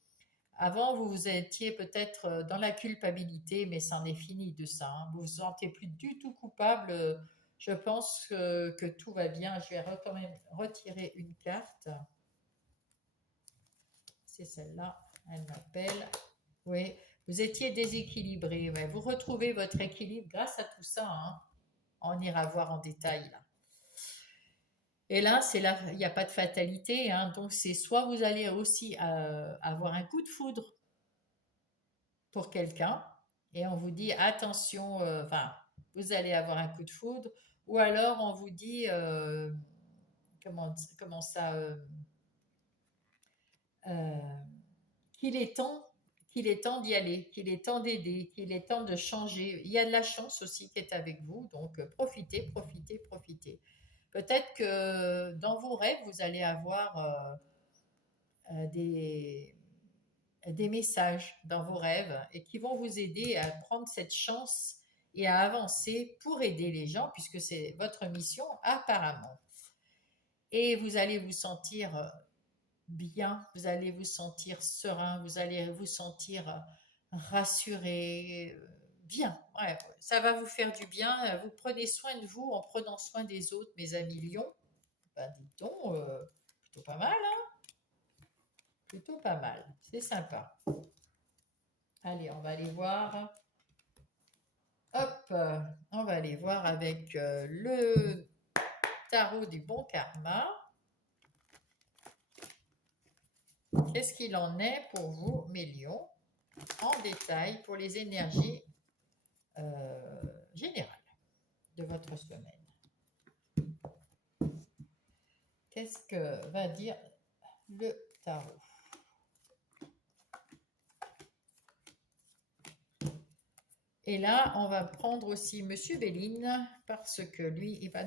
Avant, vous étiez peut-être dans la culpabilité, mais c'en est fini de ça, hein. Vous vous sentez plus du tout coupable. Je pense que tout va bien. Je vais quand même retirer une carte. C'est celle-là. Elle m'appelle. Oui, vous étiez déséquilibré. Ouais. Vous retrouvez votre équilibre grâce à tout ça, hein. On ira voir en détail là. Et là, c'est là, il n'y a pas de fatalité, hein. Donc c'est soit vous allez aussi avoir un coup de foudre pour quelqu'un et on vous dit attention, enfin, vous allez avoir un coup de foudre, ou alors on vous dit comment ça euh, qu'il est temps qu'il est temps d'y aller, qu'il est temps d'aider, qu'il est temps de changer. Il y a de la chance aussi qui est avec vous, donc profitez, profitez, profitez. Peut-être que dans vos rêves, vous allez avoir des des messages dans vos rêves et qui vont vous aider à prendre cette chance et à avancer pour aider les gens, puisque c'est votre mission apparemment. Et vous allez vous sentir bien, vous allez vous sentir serein, vous allez vous sentir rassuré, bien. Ouais, ça va vous faire du bien. Vous prenez soin de vous en prenant soin des autres, mes amis lions. Ben, dites donc, plutôt pas mal, hein? Plutôt pas mal. C'est sympa. Allez, on va aller voir. Hop, on va aller voir avec le tarot du bon karma. Qu'est-ce qu'il en est pour vous, mes lions, en détail pour les énergies générales de votre semaine? Qu'est-ce que va dire le tarot? Et là, on va prendre aussi Monsieur Béline, parce que lui, il va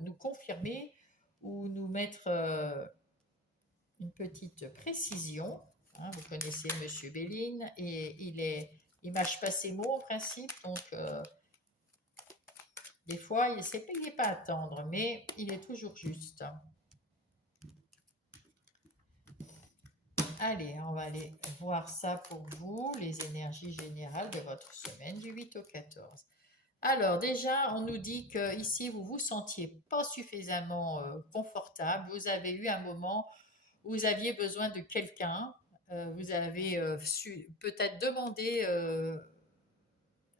nous confirmer ou nous mettre une petite précision. Hein, vous connaissez Monsieur Béline et il mâche pas ses mots en principe, donc Des fois, il n'est pas à attendre, mais il est toujours juste. Allez, on va aller voir ça pour vous, les énergies générales de votre semaine du 8 au 14. Alors déjà, on nous dit que ici vous vous sentiez pas suffisamment confortable. Vous avez eu un moment où vous aviez besoin de quelqu'un. Vous avez su peut-être demander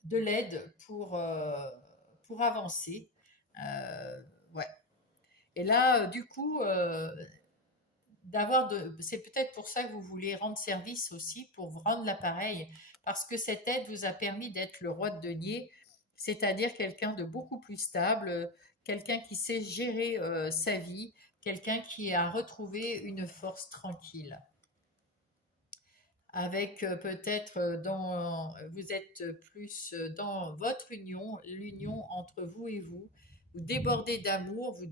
de l'aide pour avancer. Ouais. Et là, du coup, c'est peut-être pour ça que vous voulez rendre service aussi, pour vous rendre l'appareil, parce que cette aide vous a permis d'être le roi de denier, c'est-à-dire quelqu'un de beaucoup plus stable, quelqu'un qui sait gérer sa vie, quelqu'un qui a retrouvé une force tranquille. Avec peut-être vous êtes plus dans votre union, l'union entre vous et vous. Vous débordez d'amour, vous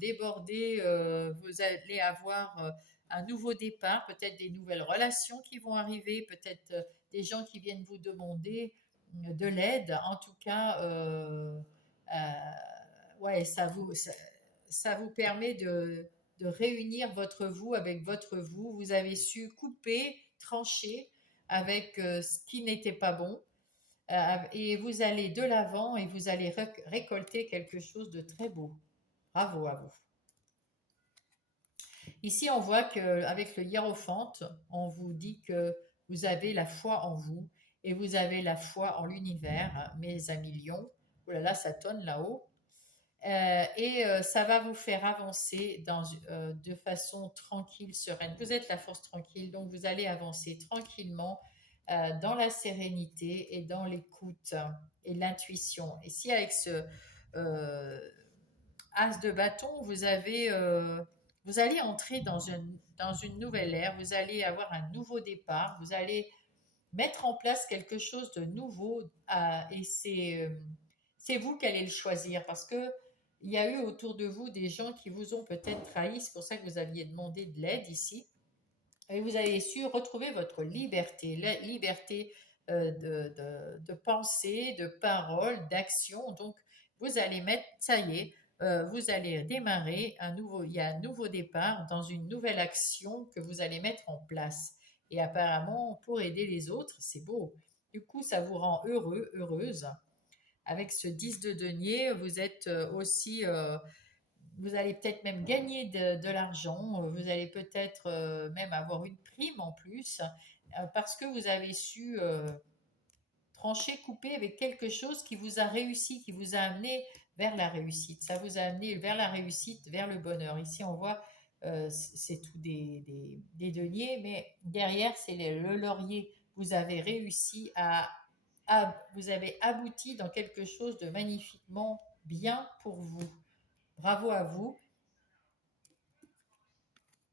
allez avoir un nouveau départ, peut-être des nouvelles relations qui vont arriver, peut-être des gens qui viennent vous demander de l'aide. En tout cas, ouais, ça vous permet de réunir votre vous avec votre vous. Vous avez su couper, trancher avec ce qui n'était pas bon. Et vous allez de l'avant et vous allez récolter quelque chose de très beau. Bravo à vous. Ici, on voit qu'avec le hiérophante, on vous dit que vous avez la foi en vous et vous avez la foi en l'univers, mes amis lions. Oh là là, ça tonne là-haut. Ça va vous faire avancer de façon tranquille, sereine. Vous êtes la force tranquille, donc vous allez avancer tranquillement dans la sérénité et dans l'écoute et l'intuition. Et si avec ce euh, as de bâton, vous allez entrer dans une nouvelle ère, vous allez avoir un nouveau départ, vous allez mettre en place quelque chose de nouveau et c'est vous qui allez le choisir parce que il y a eu autour de vous des gens qui vous ont peut-être trahi, c'est pour ça que vous aviez demandé de l'aide ici. Et vous avez su retrouver votre liberté, la liberté de pensée, de parole, d'action. Donc, vous allez mettre, ça y est, vous allez démarrer il y a un nouveau départ dans une nouvelle action que vous allez mettre en place. Et apparemment, pour aider les autres, c'est beau. Du coup, ça vous rend heureux, heureuse. Avec ce 10 de denier, vous êtes aussi vous allez peut-être même gagner de l'argent, vous allez peut-être même avoir une prime en plus, parce que vous avez su trancher, couper avec quelque chose qui vous a réussi, qui vous a amené vers la réussite. Ça vous a amené vers la réussite, vers le bonheur. Ici, on voit, c'est tout des deniers, mais derrière, c'est le laurier. Vous avez réussi vous avez abouti dans quelque chose de magnifiquement bien pour vous. Bravo à vous.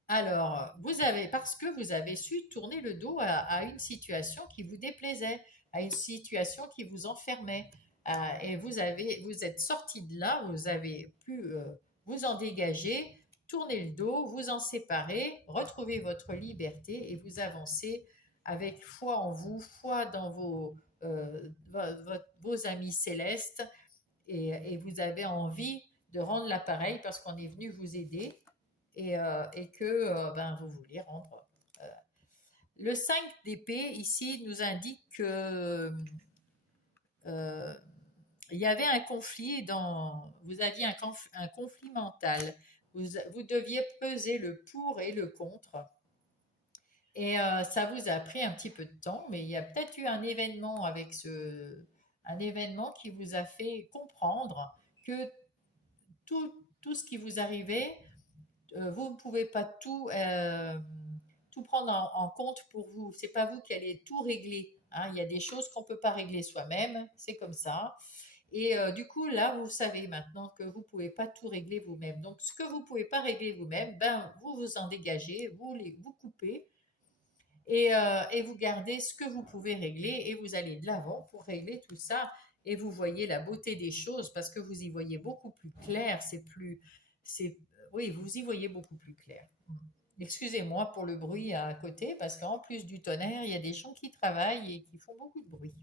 Alors, parce que vous avez su tourner le dos à une situation qui vous déplaisait, à une situation qui vous enfermait, et vous êtes sorti de là, vous avez pu vous en dégager, tourner le dos, vous en séparer, retrouver votre liberté et vous avancer avec foi en vous, foi dans vos amis célestes, et vous avez envie de rendre l'appareil parce qu'on est venu vous aider et que ben, vous voulez rendre. euh. Le 5 d'épée, ici, nous indique que euh, il y avait un conflit vous aviez un conflit mental. Vous deviez peser le pour et le contre. Et ça vous a pris un petit peu de temps, mais il y a peut-être eu un événement qui vous a fait comprendre que tout ce qui vous arrivait, vous ne pouvez pas tout prendre en compte pour vous. C'est pas vous qui allez tout régler, hein. Il y a des choses qu'on ne peut pas régler soi-même, c'est comme ça. Et du coup, là, vous savez maintenant que vous ne pouvez pas tout régler vous-même. Donc, ce que vous ne pouvez pas régler vous-même, ben, vous vous en dégagez, vous coupez et vous gardez ce que vous pouvez régler et vous allez de l'avant pour régler tout ça. Et vous voyez la beauté des choses parce que vous y voyez beaucoup plus clair. C'est, oui, vous y voyez beaucoup plus clair. Excusez-moi pour le bruit à côté parce qu'en plus du tonnerre, il y a des gens qui travaillent et qui font beaucoup de bruit.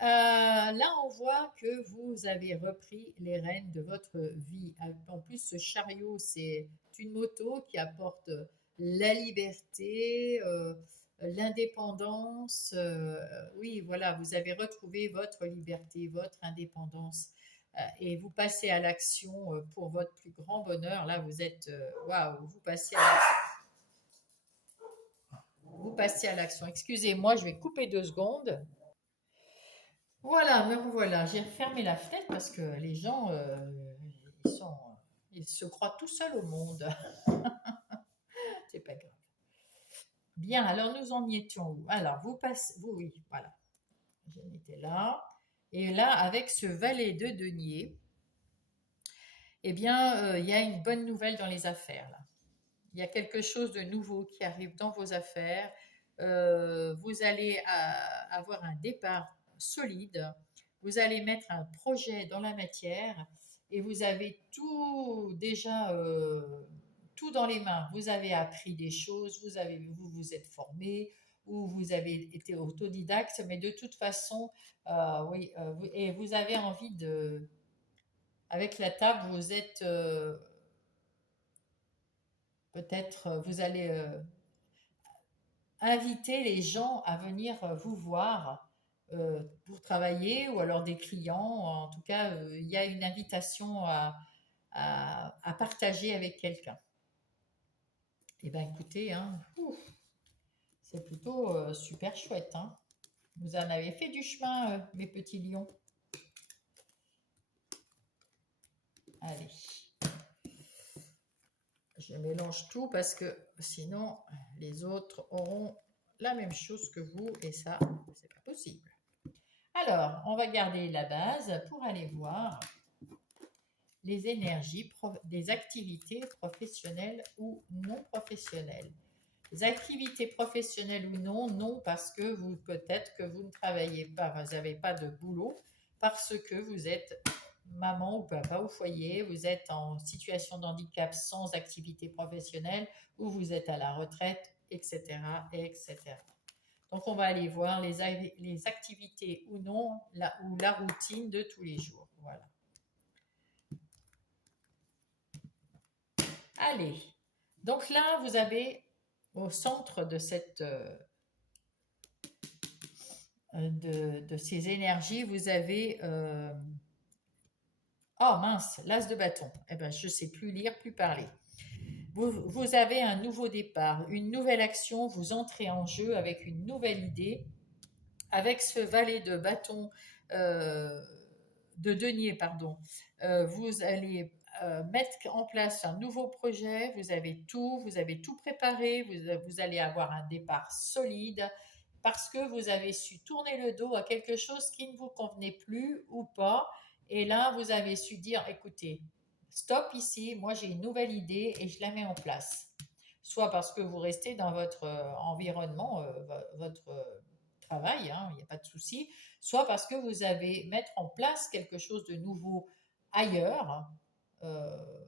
Là, on voit que vous avez repris les rênes de votre vie. En plus, ce chariot, c'est une moto qui apporte la liberté, l'indépendance. Oui, voilà, vous avez retrouvé votre liberté, votre indépendance, et vous passez à l'action pour votre plus grand bonheur. Là, vous êtes, waouh, vous passez à l'action. Excusez-moi, je vais couper 2 secondes. Voilà, me revoilà. J'ai refermé la fenêtre parce que les gens, ils sont, ils se croient tout seuls au monde. C'est pas grave. Bien, alors nous en y étions où? Alors, vous passez, vous, oui, voilà, j'en étais là. Et là, avec ce valet de denier, eh bien, il y a une bonne nouvelle dans les affaires, là. Il y a quelque chose de nouveau qui arrive dans vos affaires. Vous allez avoir un départ solide. Vous allez mettre un projet dans la matière et vous avez tout déjà, tout dans les mains. Vous avez appris des choses, vous vous êtes formé ou vous avez été autodidacte, mais de toute façon, oui, et vous avez envie de, avec la table, vous êtes peut-être, vous allez inviter les gens à venir vous voir pour travailler ou alors des clients. En tout cas, il y a une invitation à partager avec quelqu'un. Eh bien, écoutez, hein, c'est plutôt super chouette. Hein. Vous en avez fait du chemin, mes petits lions. Allez, je mélange tout parce que sinon, les autres auront la même chose que vous et ça, c'est pas possible. Alors, on va garder la base pour aller voir les énergies des activités professionnelles ou non professionnelles. Les activités professionnelles ou non, non parce que vous peut-être que vous ne travaillez pas, vous n'avez pas de boulot, parce que vous êtes maman ou papa au foyer, vous êtes en situation de handicap sans activité professionnelle, ou vous êtes à la retraite, etc., etc. Donc, on va aller voir les activités ou non, ou la routine de tous les jours. Voilà. Allez. Donc là, vous avez au centre de de ces énergies, vous avez oh mince, l'as de bâton. Eh ben, je ne sais plus lire, plus parler. Vous avez un nouveau départ, une nouvelle action, vous entrez en jeu avec une nouvelle idée. Avec ce valet de bâton, euh, de denier, pardon, vous allez mettre en place un nouveau projet, vous avez tout préparé, vous allez avoir un départ solide parce que vous avez su tourner le dos à quelque chose qui ne vous convenait plus ou pas. Et là, vous avez su dire, écoutez, stop ici, moi j'ai une nouvelle idée et je la mets en place. Soit parce que vous restez dans votre environnement, votre travail, hein, il n'y a pas de souci, soit parce que vous avez mettre en place quelque chose de nouveau ailleurs. Euh,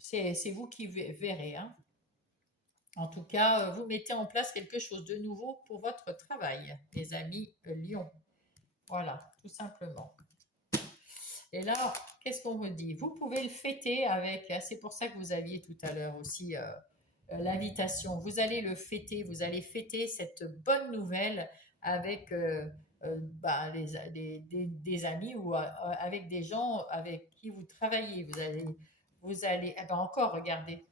c'est vous qui verrez. Hein. En tout cas, vous mettez en place quelque chose de nouveau pour votre travail, les amis Lyon. Voilà, tout simplement. Et là, qu'est-ce qu'on vous dit? Vous pouvez le fêter avec, c'est pour ça que vous aviez tout à l'heure aussi l'invitation. Vous allez le fêter, vous allez fêter cette bonne nouvelle avec bah, des amis ou avec des gens avec qui vous travaillez. Vous allez, eh ben encore, regardez,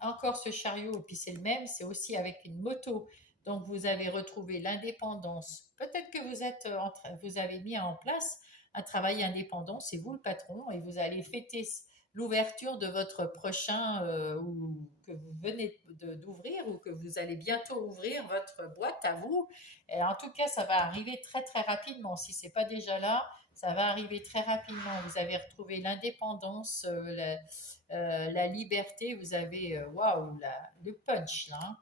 encore ce chariot, et puis c'est le même, c'est aussi avec une moto. Donc vous avez retrouvé l'indépendance. Peut-être que vous avez mis en place un travail indépendant, c'est vous le patron, et vous allez fêter l'ouverture de votre prochain ou que vous venez d'ouvrir ou que vous allez bientôt ouvrir votre boîte à vous. Et en tout cas, ça va arriver très très rapidement. Si c'est pas déjà là, ça va arriver très rapidement. Vous avez retrouvé l'indépendance, la liberté, vous avez waouh, le punch là. Hein.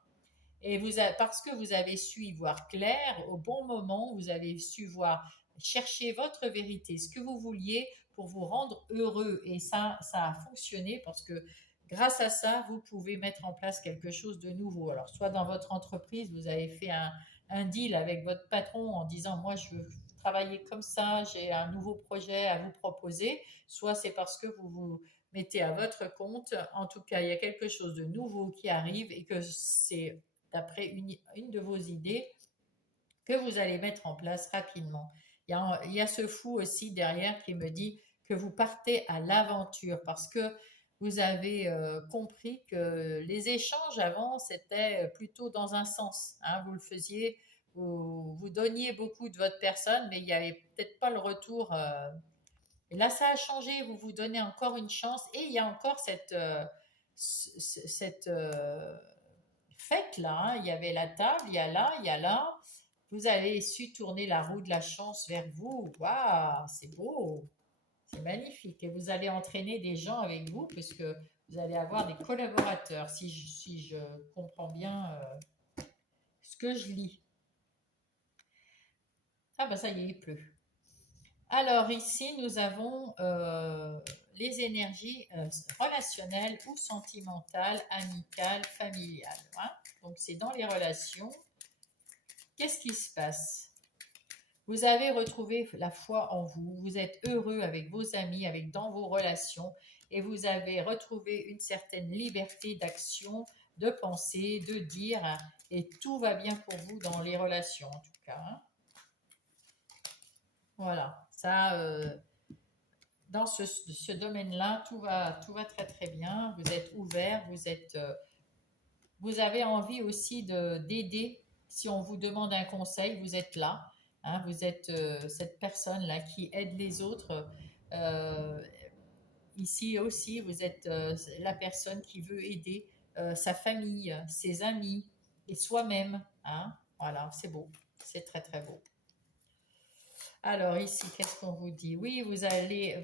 Et parce que vous avez su y voir clair au bon moment, vous avez su voir, chercher votre vérité, ce que vous vouliez pour vous rendre heureux. Et ça a fonctionné parce que grâce à ça, vous pouvez mettre en place quelque chose de nouveau. Alors, soit dans votre entreprise, vous avez fait un deal avec votre patron en disant, moi, je veux travaillez comme ça, j'ai un nouveau projet à vous proposer, soit c'est parce que vous vous mettez à votre compte. En tout cas, il y a quelque chose de nouveau qui arrive et que c'est d'après une de vos idées que vous allez mettre en place rapidement. Il y a ce fou aussi derrière qui me dit que vous partez à l'aventure parce que vous avez compris que les échanges avant, c'était plutôt dans un sens, hein. Vous le faisiez, vous donniez beaucoup de votre personne, mais il n'y avait peut-être pas le retour. Et là, ça a changé, vous vous donnez encore une chance et il y a encore cette fête-là, hein. Il y avait la table, il y a là. Vous avez su tourner la roue de la chance vers vous. Waouh, c'est beau, c'est magnifique. Et vous allez entraîner des gens avec vous puisque vous allez avoir des collaborateurs, si je comprends bien ce que je lis. Ah ben ça y est, il pleut. Alors ici, nous avons les énergies relationnelles ou sentimentales, amicales, familiales, hein. Donc c'est dans les relations. Qu'est-ce qui se passe? Vous avez retrouvé la foi en vous, vous êtes heureux avec vos amis, avec dans vos relations, et vous avez retrouvé une certaine liberté d'action, de penser, de dire, hein, et tout va bien pour vous dans les relations en tout cas, hein. Voilà, ça, dans ce domaine-là, tout va très très bien. Vous êtes ouvert, vous avez envie aussi d'aider. Si on vous demande un conseil, vous êtes là, hein. Vous êtes cette personne-là qui aide les autres. Euh, Ici aussi, vous êtes la personne qui veut aider sa famille, ses amis et soi-même, hein. Voilà, c'est beau, c'est très très beau. Alors ici, qu'est-ce qu'on vous dit? Oui, vous avez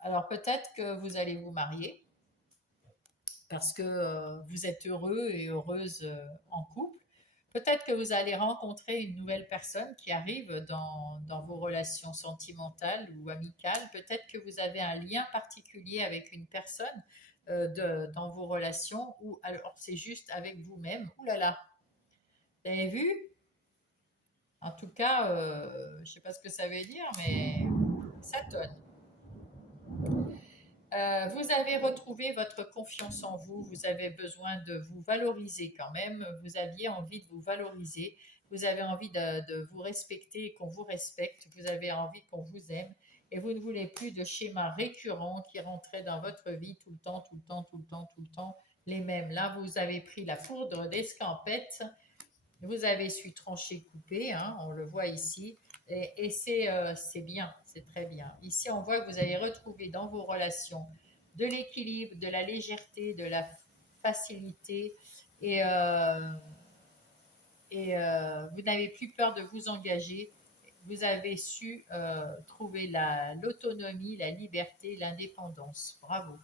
alors peut-être que vous allez vous marier parce que vous êtes heureux et heureuse en couple. Peut-être que vous allez rencontrer une nouvelle personne qui arrive dans vos relations sentimentales ou amicales. Peut-être que vous avez un lien particulier avec une personne dans vos relations ou alors c'est juste avec vous-même. Ouh là là, vous avez vu? En tout cas, je ne sais pas ce que ça veut dire, mais ça tonne. Vous avez retrouvé votre confiance en vous, vous avez besoin de vous valoriser quand même, vous aviez envie de vous valoriser, vous avez envie de vous respecter et qu'on vous respecte, vous avez envie qu'on vous aime et vous ne voulez plus de schémas récurrents qui rentraient dans votre vie tout le temps, tout le temps, tout le temps, tout le temps, les mêmes. Là, vous avez pris la foudre d'escampette, vous avez su trancher, couper, hein, on le voit ici, et c'est bien, c'est très bien. Ici, on voit que vous avez retrouvé dans vos relations de l'équilibre, de la légèreté, de la facilité, et, euh, vous n'avez plus peur de vous engager. Vous avez su trouver l'autonomie, la liberté, l'indépendance. Bravo.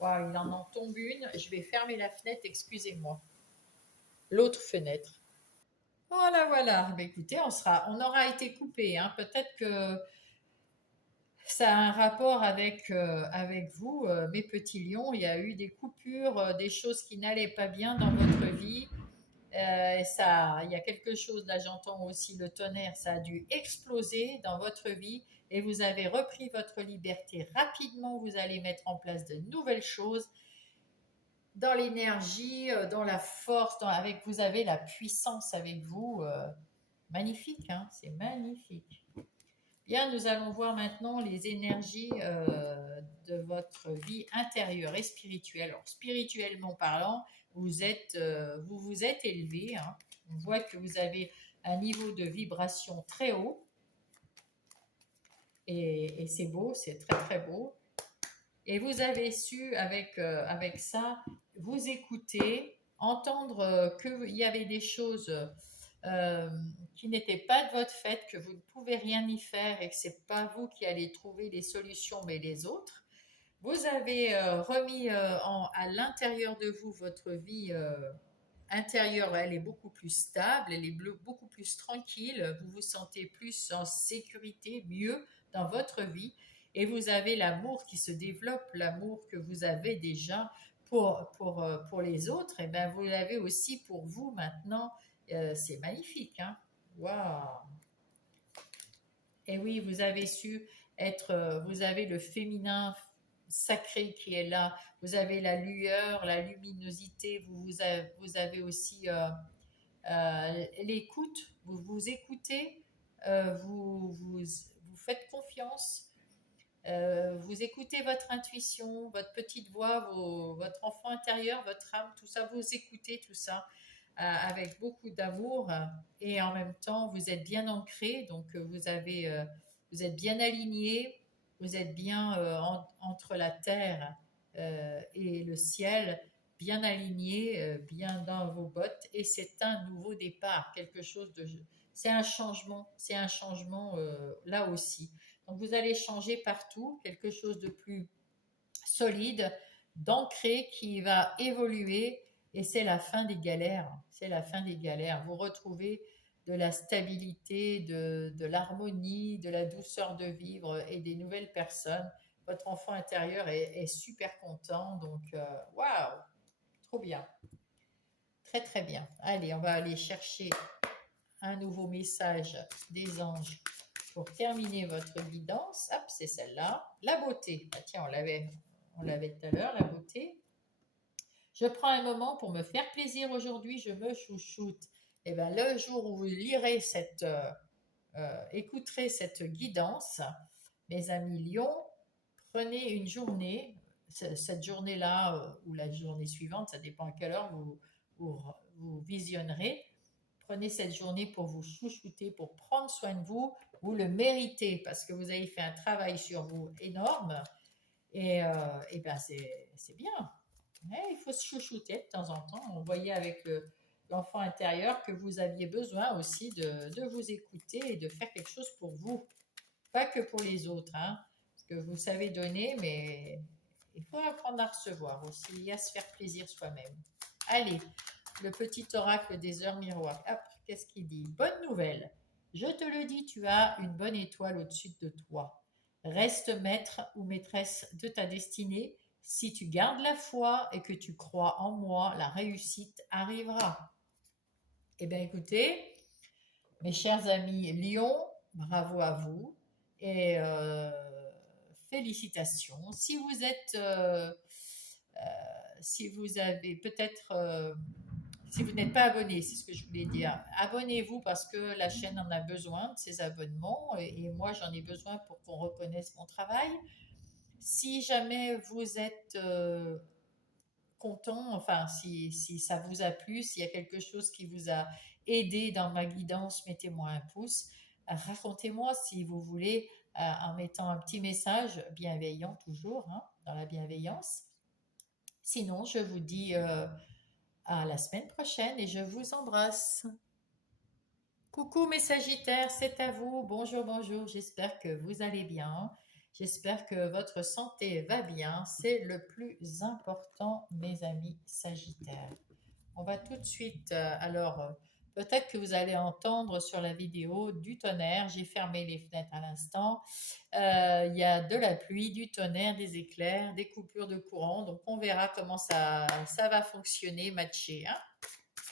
Wow, il en tombe une. Je vais fermer la fenêtre, excusez-moi. L'autre fenêtre. Voilà, voilà. Ben, écoutez, on aura été coupé, hein. Peut-être que ça a un rapport avec vous, mes petits lions. Il y a eu des coupures, des choses qui n'allaient pas bien dans votre vie. Et ça, il y a quelque chose, là j'entends aussi le tonnerre, ça a dû exploser dans votre vie et vous avez repris votre liberté rapidement. Vous allez mettre en place de nouvelles choses dans l'énergie, dans la force, vous avez la puissance avec vous. Magnifique, hein, c'est magnifique. Bien, nous allons voir maintenant les énergies de votre vie intérieure et spirituelle. Alors, spirituellement parlant, vous vous êtes élevé, hein. On voit que vous avez un niveau de vibration très haut et c'est beau, c'est très très beau. Et vous avez su avec ça vous écouter, entendre qu'il y avait des choses euh, qui n'étaient pas de votre fait, que vous ne pouvez rien y faire et que c'est pas vous qui allez trouver les solutions, mais les autres. Vous avez remis à l'intérieur de vous votre vie intérieure, elle est beaucoup plus stable, elle est beaucoup plus tranquille, vous vous sentez plus en sécurité, mieux dans votre vie et vous avez l'amour qui se développe, l'amour que vous avez déjà pour les autres, et bien vous l'avez aussi pour vous maintenant. C'est magnifique, hein. Waouh! Et oui, vous avez su être, vous avez le féminin sacré qui est là, vous avez la lueur, la luminosité, vous avez aussi l'écoute, vous vous écoutez, vous faites confiance, vous écoutez votre intuition, votre petite voix, votre enfant intérieur, votre âme, tout ça, vous écoutez tout ça avec beaucoup d'amour et en même temps vous êtes bien ancré, donc vous êtes bien aligné, vous êtes bien entre la terre et le ciel, bien aligné, bien dans vos bottes et c'est un nouveau départ, quelque chose de... c'est un changement là aussi. Donc vous allez changer partout, quelque chose de plus solide, d'ancré qui va évoluer et c'est la fin des galères. C'est la fin des galères. Vous retrouvez de la stabilité, de l'harmonie, de la douceur de vivre et des nouvelles personnes. Votre enfant intérieur est super content. Donc, waouh, trop bien. Très, très bien. Allez, on va aller chercher un nouveau message des anges pour terminer votre guidance. Hop, c'est celle-là. La beauté. Ah, tiens, on l'avait tout à l'heure, la beauté. Je prends un moment pour me faire plaisir aujourd'hui, je me chouchoute. Et bien, le jour où vous lirez écouterez cette guidance, mes amis Lions, prenez une journée, cette journée-là ou la journée suivante, ça dépend à quelle heure vous visionnerez. Prenez cette journée pour vous chouchouter, pour prendre soin de vous. Vous le méritez parce que vous avez fait un travail sur vous énorme. Et ben c'est bien. Ouais, il faut se chouchouter de temps en temps. On voyait avec l'enfant intérieur que vous aviez besoin aussi de vous écouter et de faire quelque chose pour vous, pas que pour les autres. Hein, parce que vous savez donner, mais il faut apprendre à recevoir aussi et à se faire plaisir soi-même. Allez, le petit oracle des heures miroirs. Hop, qu'est-ce qu'il dit? Bonne nouvelle. Je te le dis, tu as une bonne étoile au-dessus de toi. Reste maître ou maîtresse de ta destinée. Si tu gardes la foi et que tu crois en moi, la réussite arrivera. Eh bien, écoutez, mes chers amis Lyon, bravo à vous et félicitations. Si vous êtes, si vous avez peut-être, si vous n'êtes pas abonné, c'est ce que je voulais dire, abonnez-vous parce que la chaîne en a besoin de ces abonnements et moi j'en ai besoin pour qu'on reconnaisse mon travail. Si jamais vous êtes content, enfin si ça vous a plu, s'il y a quelque chose qui vous a aidé dans ma guidance, mettez-moi un pouce. Racontez-moi si vous voulez en mettant un petit message bienveillant toujours, hein, dans la bienveillance. Sinon, je vous dis à la semaine prochaine et je vous embrasse. Coucou mes Sagittaires, c'est à vous. Bonjour, bonjour. J'espère que vous allez bien. J'espère que votre santé va bien. C'est le plus important, mes amis Sagittaires. On va tout de suite, peut-être que vous allez entendre sur la vidéo du tonnerre. J'ai fermé les fenêtres à l'instant. Il y a de la pluie, du tonnerre, des éclairs, des coupures de courant. Donc on verra comment ça va fonctionner, matcher. Hein,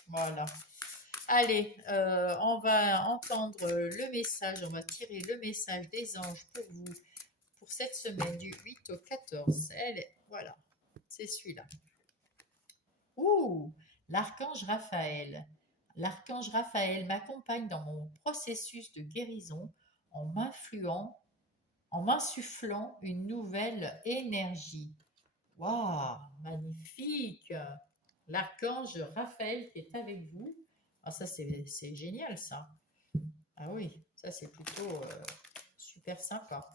voilà. Allez, on va entendre le message, on va tirer le message des anges pour vous pour cette semaine du 8 au 14. Voilà, c'est celui-là. Ouh, l'archange Raphaël. L'archange Raphaël m'accompagne dans mon processus de guérison en en m'insufflant une nouvelle énergie. Waouh, magnifique! L'archange Raphaël qui est avec vous. Ah, ça, c'est génial, ça. Ah oui, ça, c'est plutôt super sympa.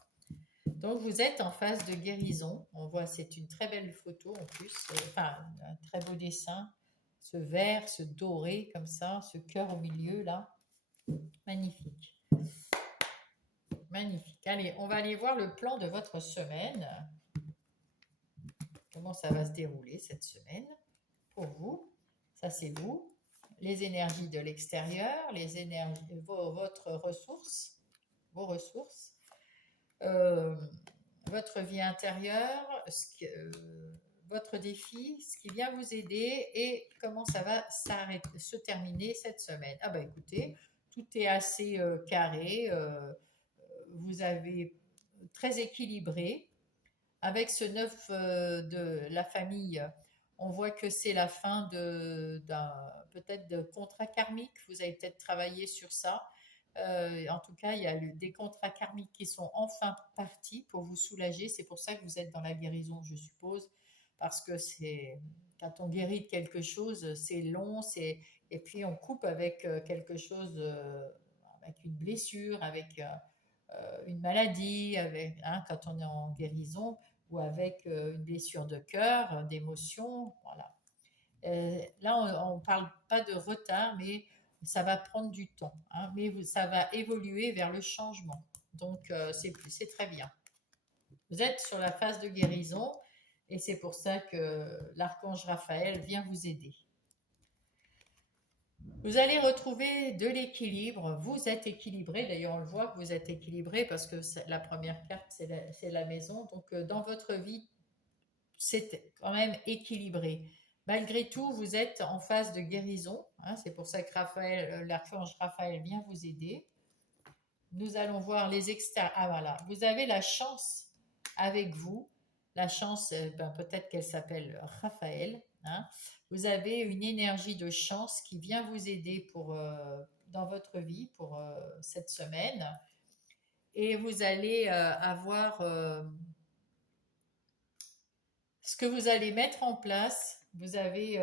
Donc, vous êtes en phase de guérison. On voit, c'est une très belle photo en plus. Enfin, un très beau dessin. Ce vert, ce doré comme ça, ce cœur au milieu là. Magnifique. Magnifique. Allez, on va aller voir le plan de votre semaine. Comment ça va se dérouler cette semaine pour vous. Ça, c'est vous. Les énergies de l'extérieur, les énergies, votre ressource, vos ressources, euh, votre vie intérieure, votre défi, ce qui vient vous aider et comment ça va se terminer cette semaine. Ah bah écoutez, tout est assez carré. Vous avez très équilibré. Avec ce 9 de la famille, on voit que c'est la fin d'un peut-être de contrat karmique. Vous avez peut-être travaillé sur ça. En tout cas, il y a des contrats karmiques qui sont enfin partis pour vous soulager. C'est pour ça que vous êtes dans la guérison, je suppose, parce que c'est quand on guérit de quelque chose, c'est long, et puis on coupe avec quelque chose, avec une blessure, avec une maladie, avec, hein, quand on est en guérison, ou avec une blessure de cœur, d'émotion, voilà. Là, on ne parle pas de retard, mais ça va prendre du temps, hein, mais ça va évoluer vers le changement. Donc, c'est très bien. Vous êtes sur la phase de guérison et c'est pour ça que l'archange Raphaël vient vous aider. Vous allez retrouver de l'équilibre. Vous êtes équilibré. D'ailleurs, on le voit que vous êtes équilibré parce que la première carte, c'est la maison. Donc, dans votre vie, c'est quand même équilibré. Malgré tout, vous êtes en phase de guérison, hein, c'est pour ça que l'archange Raphaël vient vous aider. Nous allons voir les externes. Ah voilà, vous avez la chance avec vous. La chance, peut-être qu'elle s'appelle Raphaël, hein. Vous avez une énergie de chance qui vient vous aider dans votre vie pour cette semaine. Et vous allez avoir ce que vous allez mettre en place. Vous avez,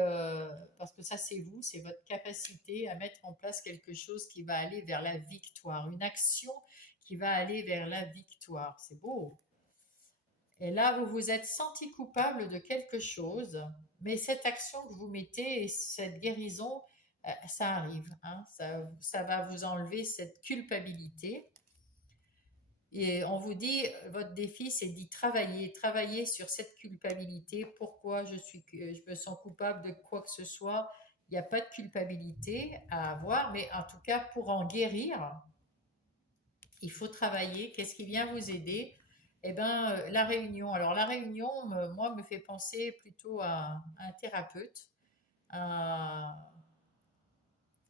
parce que ça c'est vous, c'est votre capacité à mettre en place quelque chose qui va aller vers la victoire, une action qui va aller vers la victoire. C'est beau. Et là, vous vous êtes senti coupable de quelque chose, mais cette action que vous mettez, cette guérison, ça arrive, hein, ça va vous enlever cette culpabilité. Et on vous dit, votre défi, c'est d'y travailler, travailler sur cette culpabilité. Pourquoi je me sens coupable de quoi que ce soit? Il n'y a pas de culpabilité à avoir, mais en tout cas, pour en guérir, il faut travailler. Qu'est-ce qui vient vous aider? Eh bien, la réunion. Alors, la réunion, moi, me fait penser plutôt à un thérapeute, à-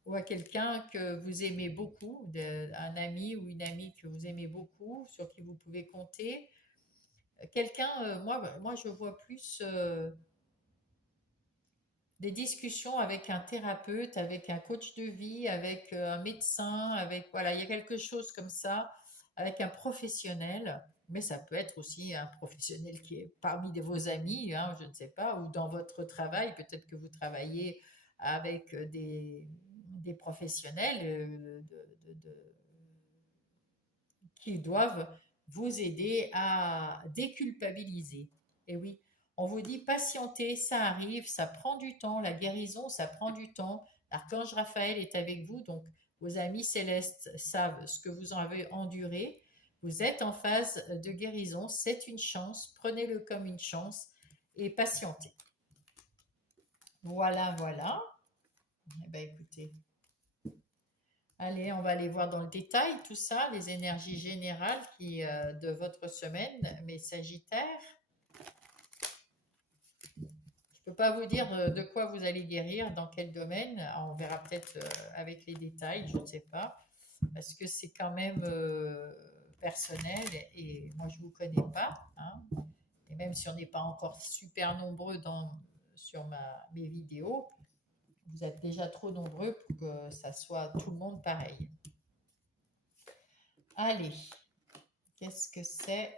ou à quelqu'un que vous aimez beaucoup, un ami ou une amie que vous aimez beaucoup, sur qui vous pouvez compter. Quelqu'un, moi, je vois plus des discussions avec un thérapeute, avec un coach de vie, avec un médecin, avec, voilà, il y a quelque chose comme ça, avec un professionnel, mais ça peut être aussi un professionnel qui est parmi vos amis, hein, je ne sais pas, ou dans votre travail, peut-être que vous travaillez avec des professionnels qui doivent vous aider à déculpabiliser. Et oui, on vous dit patientez, ça arrive, ça prend du temps, la guérison, ça prend du temps. L'archange Raphaël est avec vous, donc vos amis célestes savent ce que vous en avez enduré. Vous êtes en phase de guérison, c'est une chance, prenez-le comme une chance et patientez. Voilà, voilà. Eh bien, écoutez, allez, on va aller voir dans le détail tout ça, les énergies générales de votre semaine, mes Sagittaires. Je ne peux pas vous dire de quoi vous allez guérir, dans quel domaine. On verra peut-être avec les détails, je ne sais pas, parce que c'est quand même personnel et moi je ne vous connais pas, hein. Et même si on n'est pas encore super nombreux sur mes vidéos, vous êtes déjà trop nombreux pour que ça soit tout le monde pareil. Allez, qu'est-ce que c'est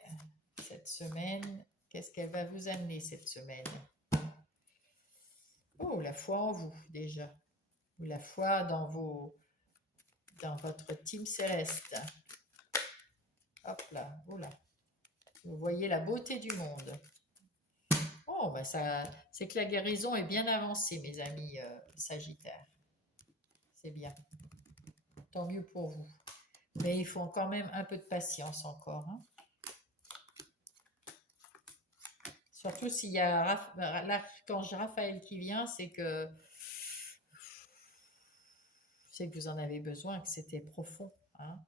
cette semaine? Qu'est-ce qu'elle va vous amener cette semaine? Oh, la foi en vous déjà. Ou la foi dans votre team céleste. Hop là, oh là. Vous voyez la beauté du monde. Oh, bah ça, c'est que la guérison est bien avancée, mes amis Sagittaires. C'est bien. Tant mieux pour vous. Mais il faut quand même un peu de patience encore, hein. Surtout s'il y a l'archange Raphaël qui vient, c'est que vous en avez besoin, que c'était profond, hein.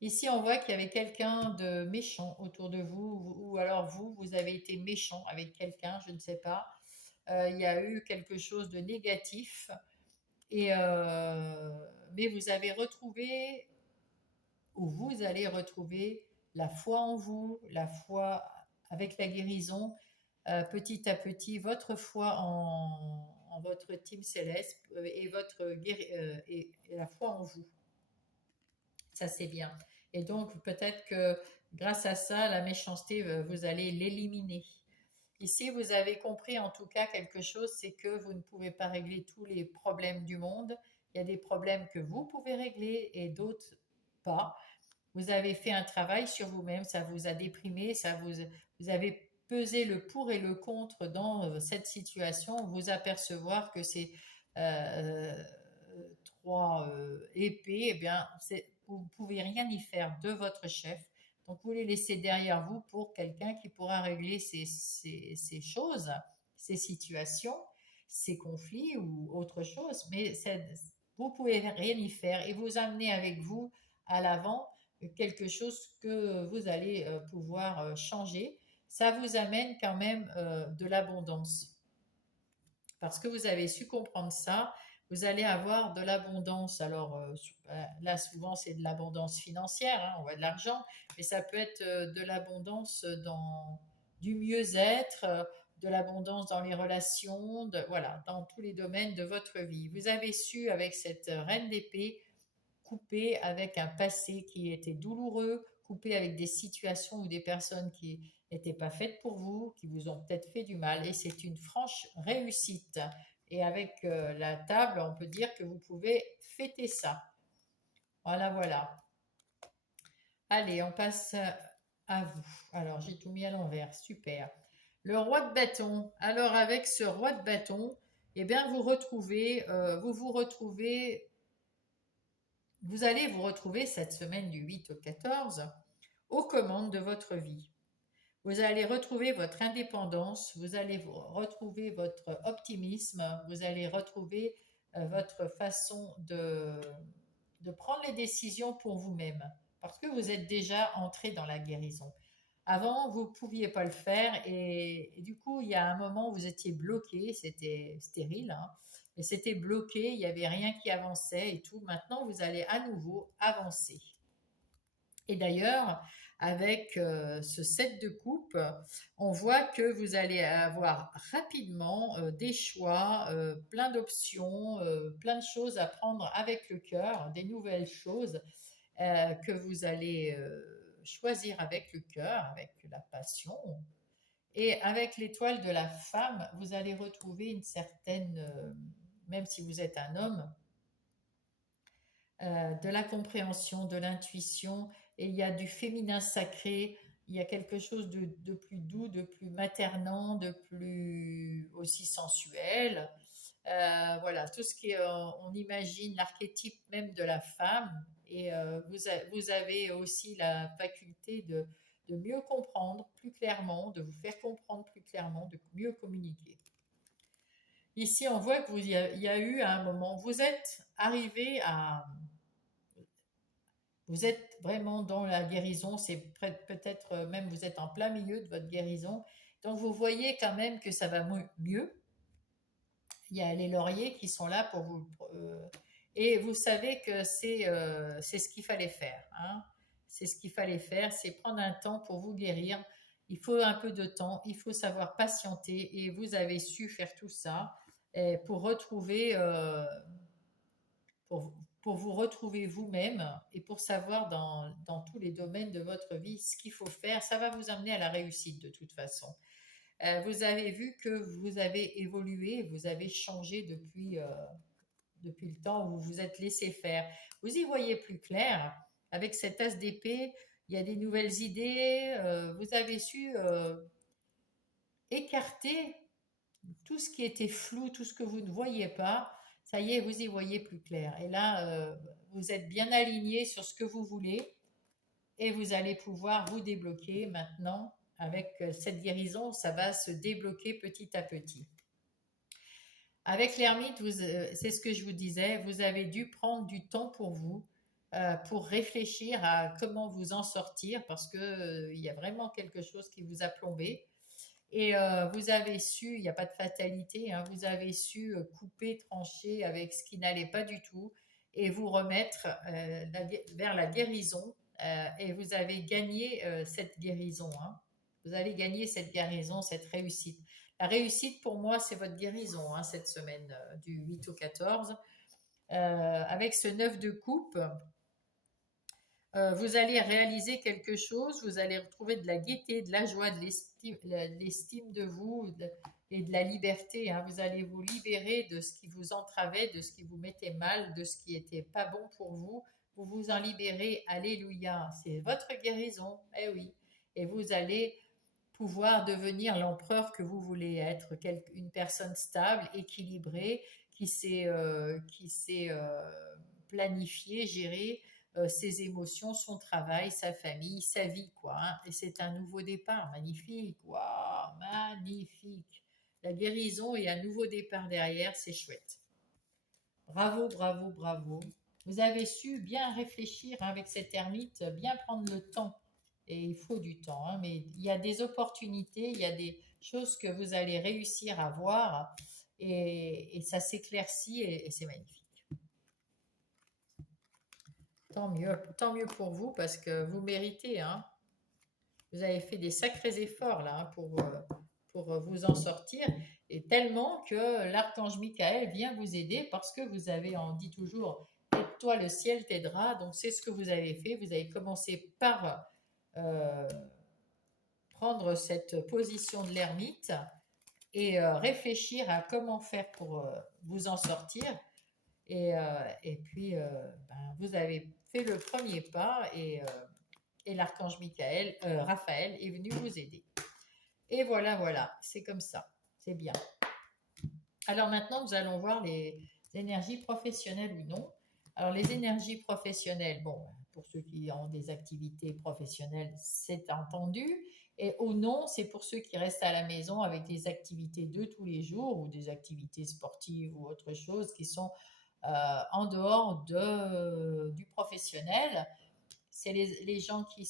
Ici, on voit qu'il y avait quelqu'un de méchant autour de vous, ou alors vous avez été méchant avec quelqu'un, je ne sais pas. Il y a eu quelque chose de négatif Et, mais vous avez retrouvé, ou vous allez retrouver la foi en vous, la foi avec la guérison, petit à petit, votre foi en votre team céleste et la foi en vous. Ça, c'est bien. Et donc, peut-être que grâce à ça, la méchanceté, vous allez l'éliminer. Ici, vous avez compris en tout cas quelque chose, c'est que vous ne pouvez pas régler tous les problèmes du monde. Il y a des problèmes que vous pouvez régler et d'autres pas. Vous avez fait un travail sur vous-même, ça vous a déprimé, vous avez pesé le pour et le contre dans cette situation, vous apercevoir que ces euh, trois épées, eh bien, vous ne pouvez rien y faire de votre chef. Donc, vous les laissez derrière vous pour quelqu'un qui pourra régler ces choses, ces situations, ces conflits ou autre chose. Mais vous pouvez rien y faire et vous amener avec vous à l'avant quelque chose que vous allez pouvoir changer. Ça vous amène quand même de l'abondance. Parce que vous avez su comprendre ça, vous allez avoir de l'abondance. Alors là, souvent, c'est de l'abondance financière, hein, on voit de l'argent, mais ça peut être de l'abondance dans du mieux-être, de l'abondance dans les relations, voilà, dans tous les domaines de votre vie. Vous avez su, avec cette reine d'épée, couper avec un passé qui était douloureux, couper avec des situations ou des personnes qui n'étaient pas faites pour vous, qui vous ont peut-être fait du mal. Et c'est une franche réussite. Et avec la table, on peut dire que vous pouvez fêter ça. Voilà, voilà. Allez, on passe à vous. Alors, j'ai tout mis à l'envers. Super. Le roi de bâton. Alors, avec ce roi de bâton, eh bien, vous allez vous retrouver cette semaine du 8 au 14 aux commandes de votre vie. Vous allez retrouver votre indépendance, vous allez retrouver votre optimisme, vous allez retrouver votre façon de prendre les décisions pour vous-même, parce que vous êtes déjà entré dans la guérison. Avant, vous ne pouviez pas le faire et du coup, il y a un moment où vous étiez bloqué, c'était stérile, hein, mais c'était bloqué, il n'y avait rien qui avançait et tout. Maintenant, vous allez à nouveau avancer. Et d'ailleurs, avec ce set de coupe, on voit que vous allez avoir rapidement des choix, plein d'options, plein de choses à prendre avec le cœur, des nouvelles choses que vous allez choisir avec le cœur, avec la passion. Et avec l'étoile de la femme, vous allez retrouver une certaine, même si vous êtes un homme, de la compréhension, de l'intuition, et il y a du féminin sacré, il y a quelque chose de plus doux, de plus maternant, de plus aussi sensuel. Voilà, tout ce qui est, on imagine l'archétype même de la femme, et vous avez aussi la faculté de mieux comprendre plus clairement, de vous faire comprendre plus clairement, de mieux communiquer. Ici, on voit que il y a eu à un moment, vous êtes arrivé à, vous êtes vraiment dans la guérison, c'est peut-être même vous êtes en plein milieu de votre guérison. Donc vous voyez quand même que ça va mieux. Il y a les lauriers qui sont là pour vous. Et vous savez que c'est ce qu'il fallait faire, hein. C'est ce qu'il fallait faire, c'est prendre un temps pour vous guérir. Il faut un peu de temps, il faut savoir patienter et vous avez su faire tout ça pour retrouver pour, pour vous retrouver vous-même et pour savoir dans tous les domaines de votre vie ce qu'il faut faire. Ça va vous amener à la réussite de toute façon. Vous avez vu que vous avez évolué, vous avez changé depuis le temps où vous vous êtes laissé faire. Vous y voyez plus clair. Avec cet as d'épée, il y a des nouvelles idées. Vous avez su écarter tout ce qui était flou, tout ce que vous ne voyiez pas. Ça y est, vous y voyez plus clair. Et là, vous êtes bien aligné sur ce que vous voulez et vous allez pouvoir vous débloquer maintenant. Avec cette guérison, ça va se débloquer petit à petit. Avec l'ermite, c'est ce que je vous disais, vous avez dû prendre du temps pour réfléchir à comment vous en sortir parce que il y a vraiment quelque chose qui vous a plombé. Et vous avez su, il n'y a pas de fatalité, hein, vous avez su couper, trancher avec ce qui n'allait pas du tout et vous remettre vers la guérison. Et vous avez gagné cette guérison, hein. Vous avez gagné cette guérison, cette réussite. La réussite, pour moi, c'est votre guérison, hein, cette semaine du 8 au 14. Avec ce 9 de coupe, vous allez réaliser quelque chose, vous allez retrouver de la gaieté, de la joie, de l'estime de vous et de la liberté, hein. Vous allez vous libérer de ce qui vous entravait, de ce qui vous mettait mal, de ce qui n'était pas bon pour vous. Vous vous en libérez. Alléluia. C'est votre guérison. Eh oui. Et vous allez pouvoir devenir l'empereur que vous voulez être, une personne stable, équilibrée, qui sait planifier, gérer ses émotions, son travail, sa famille, sa vie, quoi, hein. Et c'est un nouveau départ, magnifique, waouh, magnifique. La guérison et un nouveau départ derrière, c'est chouette. Bravo, bravo, bravo. Vous avez su bien réfléchir, hein, avec cette ermite, bien prendre le temps. Et il faut du temps, hein, mais il y a des opportunités, il y a des choses que vous allez réussir à voir et ça s'éclaircit et c'est magnifique. Tant mieux pour vous parce que vous méritez, hein. Vous avez fait des sacrés efforts là, hein, pour vous en sortir et tellement que l'archange Michael vient vous aider parce que vous avez, on dit toujours, aide-toi, le ciel t'aidera. Donc c'est ce que vous avez fait. Vous avez commencé par euh, prendre cette position de l'ermite et réfléchir à comment faire pour vous en sortir. Et puis, vous avez fait le premier pas et l'archange Raphaël est venu vous aider. Et voilà, voilà, c'est comme ça, c'est bien. Alors maintenant, nous allons voir les énergies professionnelles ou non. Alors les énergies professionnelles, bon, pour ceux qui ont des activités professionnelles, c'est entendu. Et au non, c'est pour ceux qui restent à la maison avec des activités de tous les jours ou des activités sportives ou autre chose qui sont en dehors du professionnel. C'est les gens qui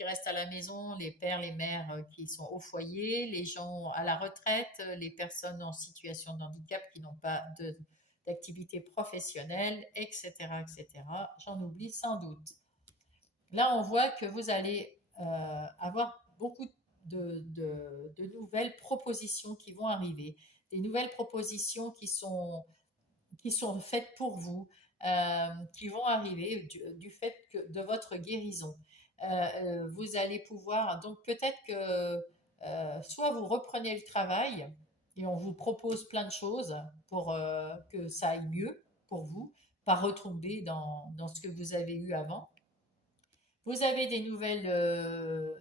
restent à la maison, les pères, les mères qui sont au foyer, les gens à la retraite, les personnes en situation de handicap qui n'ont pas d'activité professionnelle, etc., etc. J'en oublie sans doute. Là, on voit que vous allez avoir beaucoup de nouvelles propositions qui vont arriver, des nouvelles propositions qui sont faites pour vous, qui vont arriver du fait de votre guérison. Vous allez pouvoir, donc peut-être que soit vous reprenez le travail et on vous propose plein de choses pour que ça aille mieux pour vous, pas retomber dans ce que vous avez eu avant. Vous avez des nouvelles,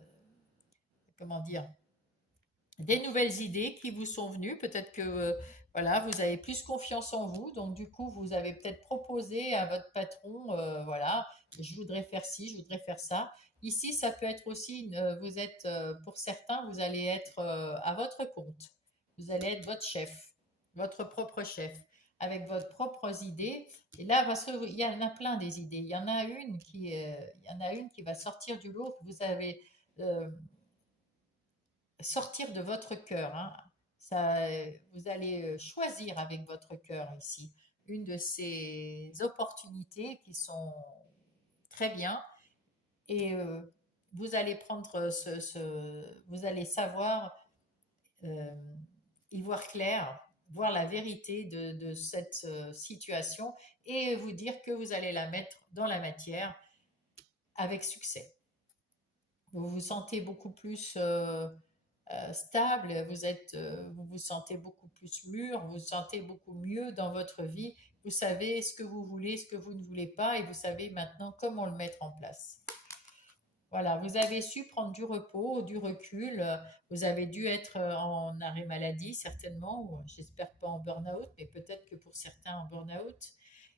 comment dire, des nouvelles idées qui vous sont venues. Peut-être que voilà, vous avez plus confiance en vous. Donc du coup, vous avez peut-être proposé à votre patron, voilà, je voudrais faire ci, je voudrais faire ça. Ici, ça peut être aussi, vous êtes, pour certains, vous allez être à votre compte. Vous allez être votre chef, votre propre chef, avec vos propres idées. Et là, parce qu'il y en a plein des idées. Il y en a une qui va sortir du lot que vous avez sortir de votre cœur, hein. Ça, vous allez choisir avec votre cœur ici une de ces opportunités qui sont très bien et vous allez prendre vous allez savoir euh, y voir clair, voir la vérité de cette situation et vous dire que vous allez la mettre dans la matière avec succès. Vous vous sentez beaucoup plus stable, vous vous sentez beaucoup plus mûr, vous vous sentez beaucoup mieux dans votre vie. Vous savez ce que vous voulez, ce que vous ne voulez pas, et vous savez maintenant comment le mettre en place. Voilà, vous avez su prendre du repos, du recul. Vous avez dû être en arrêt maladie, certainement, ou j'espère pas en burn-out, mais peut-être que pour certains en burn-out.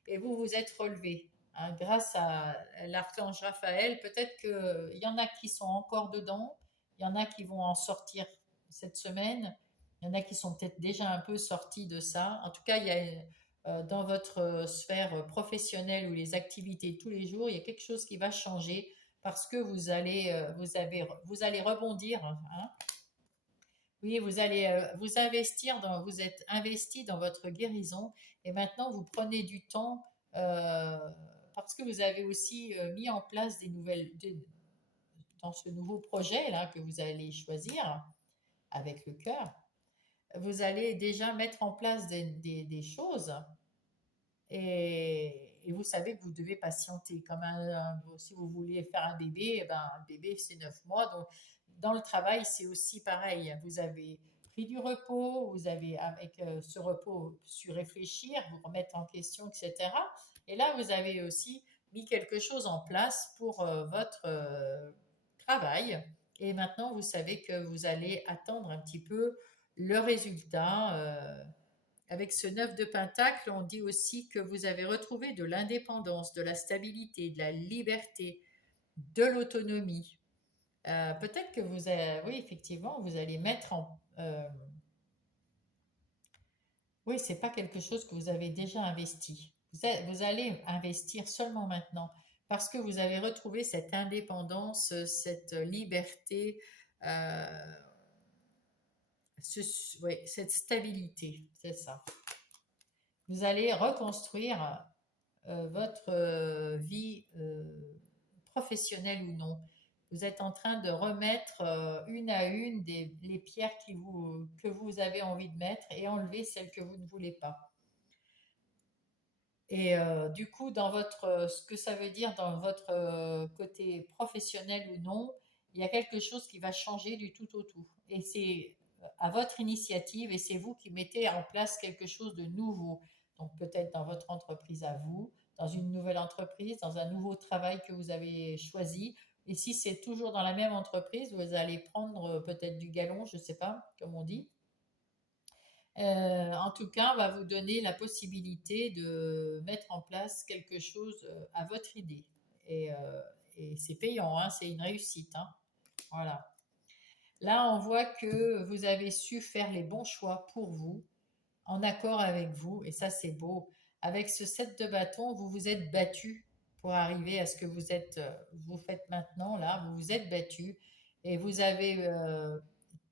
Et vous vous êtes relevé, hein, grâce à l'archange Raphaël. Peut-être qu'il y en a qui sont encore dedans, il y en a qui vont en sortir cette semaine, il y en a qui sont peut-être déjà un peu sortis de ça. En tout cas, il y a dans votre sphère professionnelle ou les activités de tous les jours, il y a quelque chose qui va changer parce que vous allez rebondir, hein. Oui, vous allez vous investir vous êtes investi dans votre guérison et maintenant vous prenez du temps parce que vous avez aussi mis en place dans ce nouveau projet là que vous allez choisir avec le cœur. Vous allez déjà mettre en place des choses et vous savez que vous devez patienter. Si vous voulez faire un bébé, eh ben, un bébé c'est 9 mois. Donc, dans le travail, c'est aussi pareil. Vous avez pris du repos, vous avez, avec ce repos, su réfléchir, vous remettre en question, etc. Et là, vous avez aussi mis quelque chose en place pour votre travail. Et maintenant, vous savez que vous allez attendre un petit peu le résultat. Avec ce 9 de Pentacle, on dit aussi que vous avez retrouvé de l'indépendance, de la stabilité, de la liberté, de l'autonomie. Peut-être que oui, effectivement, vous allez mettre en... oui, c'est pas quelque chose que vous avez déjà investi. Vous allez investir seulement maintenant parce que vous avez retrouvé cette indépendance, cette liberté, euh, cette stabilité, c'est ça. Vous allez reconstruire votre vie professionnelle ou non. Vous êtes en train de remettre une à une les pierres que vous avez envie de mettre et enlever celles que vous ne voulez pas. Et du coup, ce que ça veut dire dans votre côté professionnel ou non, il y a quelque chose qui va changer du tout au tout. Et c'est à votre initiative et c'est vous qui mettez en place quelque chose de nouveau. Donc peut-être dans votre entreprise à vous, dans une nouvelle entreprise, dans un nouveau travail que vous avez choisi. Et si c'est toujours dans la même entreprise, vous allez prendre peut-être du galon, je ne sais pas, comme on dit. En tout cas, on va vous donner la possibilité de mettre en place quelque chose à votre idée. Et, euh, et c'est payant, hein, c'est une réussite, hein. Voilà. Là, on voit que vous avez su faire les bons choix pour vous, en accord avec vous, et ça, c'est beau. Avec ce 7 de bâton, vous vous êtes battu pour arriver à ce que vous faites maintenant. Là, vous vous êtes battu et vous avez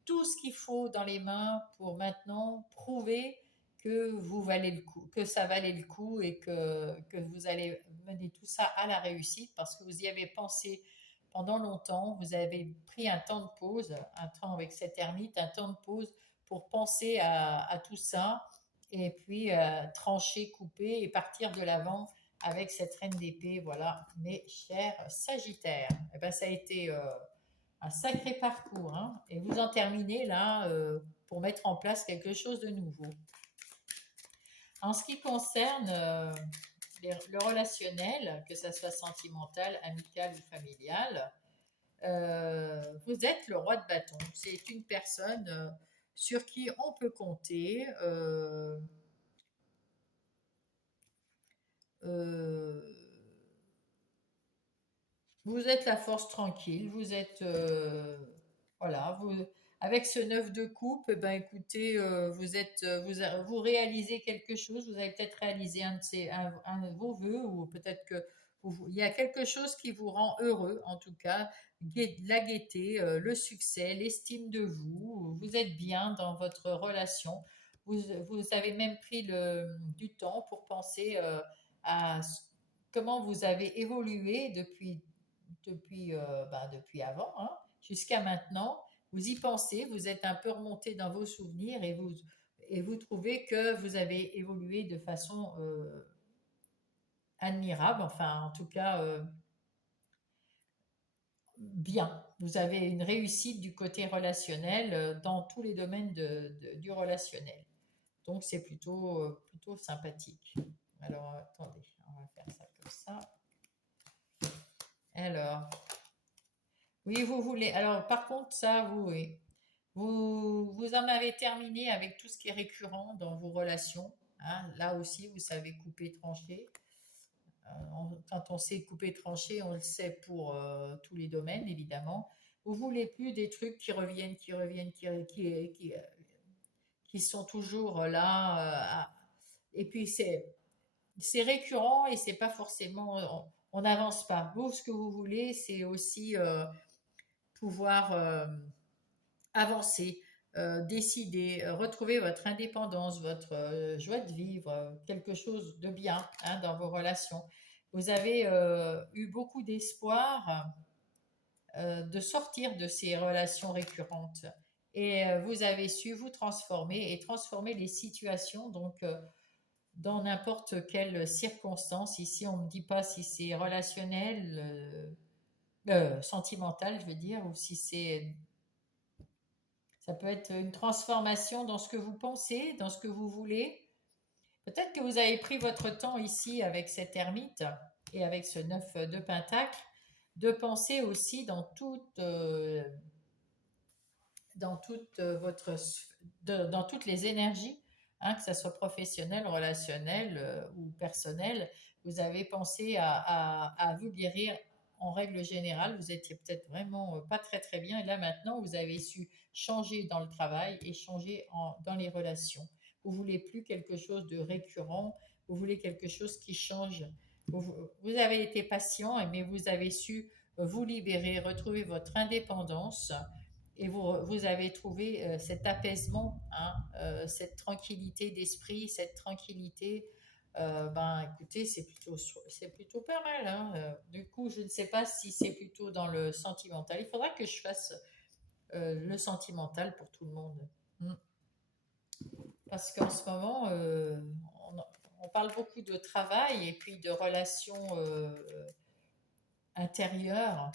tout ce qu'il faut dans les mains pour maintenant prouver que vous valez le coup, que ça valait le coup et que vous allez mener tout ça à la réussite parce que vous y avez pensé pendant longtemps, vous avez pris un temps de pause, un temps avec cette ermite, un temps de pause pour penser à tout ça et puis trancher, couper et partir de l'avant avec cette reine d'épée. Voilà, mes chers Sagittaires. Eh ben, ça a été un sacré parcours, hein, et vous en terminez là pour mettre en place quelque chose de nouveau. En ce qui concerne le relationnel, que ça soit sentimental, amical ou familial, vous êtes le roi de bâton. C'est une personne sur qui on peut compter. Euh, Vous êtes la force tranquille, vous êtes voilà, avec ce 9 de coupe, eh ben écoutez, vous réalisez quelque chose, vous avez peut-être réalisé un de vos vœux ou peut-être que il y a quelque chose qui vous rend heureux, en tout cas, la gaieté, le succès, l'estime de vous, vous êtes bien dans votre relation. Vous avez même pris du temps pour penser comment vous avez évolué depuis avant, hein, jusqu'à maintenant. Vous y pensez, vous êtes un peu remonté dans vos souvenirs et vous trouvez que vous avez évolué de façon admirable, enfin en tout cas bien. Vous avez une réussite du côté relationnel dans tous les domaines du relationnel. Donc c'est plutôt sympathique. Alors attendez, on va faire ça comme ça. Alors, oui, vous voulez. Alors, par contre, ça, oui. Vous en avez terminé avec tout ce qui est récurrent dans vos relations, hein. Là aussi, vous savez couper, trancher. Quand on sait couper, trancher, on le sait pour tous les domaines, évidemment. Vous voulez plus des trucs qui reviennent, qui sont toujours là. Et puis, c'est récurrent et c'est pas forcément. On n'avance pas. Vous, ce que vous voulez, c'est aussi pouvoir avancer, décider, retrouver votre indépendance, votre joie de vivre, quelque chose de bien hein, dans vos relations. Vous avez eu beaucoup d'espoir de sortir de ces relations récurrentes. Et vous avez su vous transformer et transformer les situations, donc dans n'importe quelle circonstance. Ici, on ne me dit pas si c'est relationnel, sentimental, je veux dire, ou si c'est... Ça peut être une transformation dans ce que vous pensez, dans ce que vous voulez. Peut-être que vous avez pris votre temps ici avec cette ermite et avec ce 9 de Pentacle, de penser aussi dans toutes les énergies, hein, que ce soit professionnel, relationnel ou personnel. Vous avez pensé à vous guérir en règle générale. Vous étiez peut-être vraiment pas très très bien et là maintenant vous avez su changer dans le travail et changer dans les relations. Vous voulez plus quelque chose de récurrent, vous voulez quelque chose qui change. Vous avez été patient, mais vous avez su vous libérer, retrouver votre indépendance et vous avez trouvé cet apaisement, hein, cette tranquillité d'esprit, cette tranquillité. Ben, écoutez, c'est plutôt pas mal. Hein. Du coup, je ne sais pas si c'est plutôt dans le sentimental. Il faudra que je fasse le sentimental pour tout le monde. Mm. Parce qu'en ce moment, on parle beaucoup de travail et puis de relations intérieures.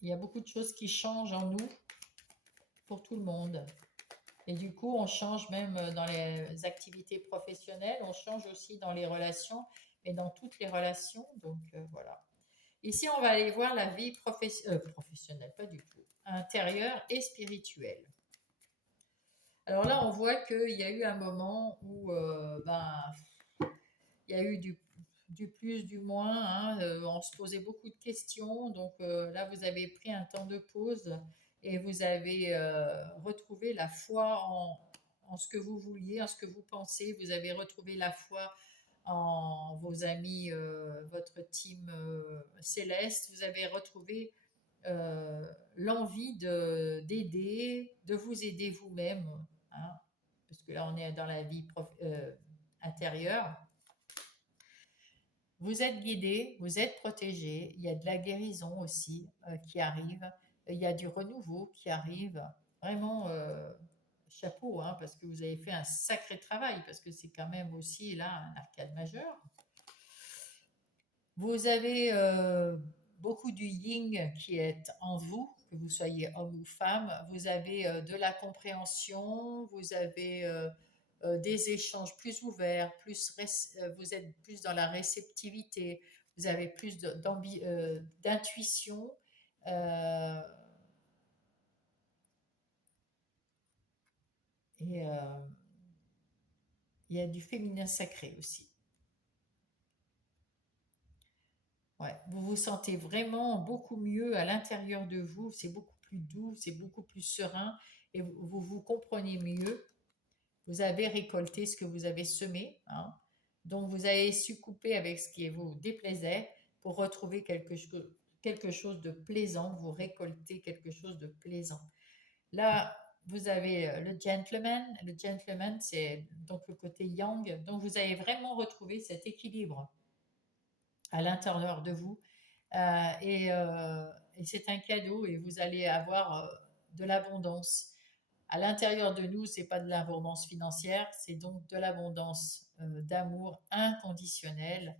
Il y a beaucoup de choses qui changent en nous pour tout le monde. Et du coup, on change même dans les activités professionnelles, on change aussi dans les relations, et dans toutes les relations. Donc voilà. Ici, on va aller voir la vie professionnelle, pas du tout, intérieure et spirituelle. Alors là, on voit qu'il y a eu un moment où il y a eu du plus, du moins. Hein, on se posait beaucoup de questions. Donc là, vous avez pris un temps de pause et vous avez retrouvé la foi en ce que vous vouliez, en ce que vous pensez. Vous avez retrouvé la foi en vos amis, votre team céleste. Vous avez retrouvé l'envie d'aider, de vous aider vous-même. Hein, parce que là, on est dans la vie intérieure. Vous êtes guidé, vous êtes protégé. Il y a de la guérison aussi qui arrive. Il y a du renouveau qui arrive. Vraiment, chapeau, hein, parce que vous avez fait un sacré travail, parce que c'est quand même aussi là un arcade majeur. Vous avez beaucoup du yin qui est en vous, que vous soyez homme ou femme. Vous avez de la compréhension, vous avez des échanges plus ouverts, vous êtes plus dans la réceptivité, vous avez plus d'intuition. euh, et il y a du féminin sacré aussi. Ouais, vous vous sentez vraiment beaucoup mieux à l'intérieur de vous, c'est beaucoup plus doux, c'est beaucoup plus serein et vous comprenez mieux. Vous avez récolté ce que vous avez semé, hein. Donc vous avez su couper avec ce qui vous déplaisait pour retrouver quelque chose de plaisant, vous récoltez quelque chose de plaisant. Là, vous avez le gentleman. Le gentleman, c'est donc le côté yang. Donc vous avez vraiment retrouvé cet équilibre à l'intérieur de vous. Euh, et, euh, et c'est un cadeau et vous allez avoir de l'abondance. À l'intérieur de nous, c'est pas de l'abondance financière, c'est donc de l'abondance d'amour inconditionnel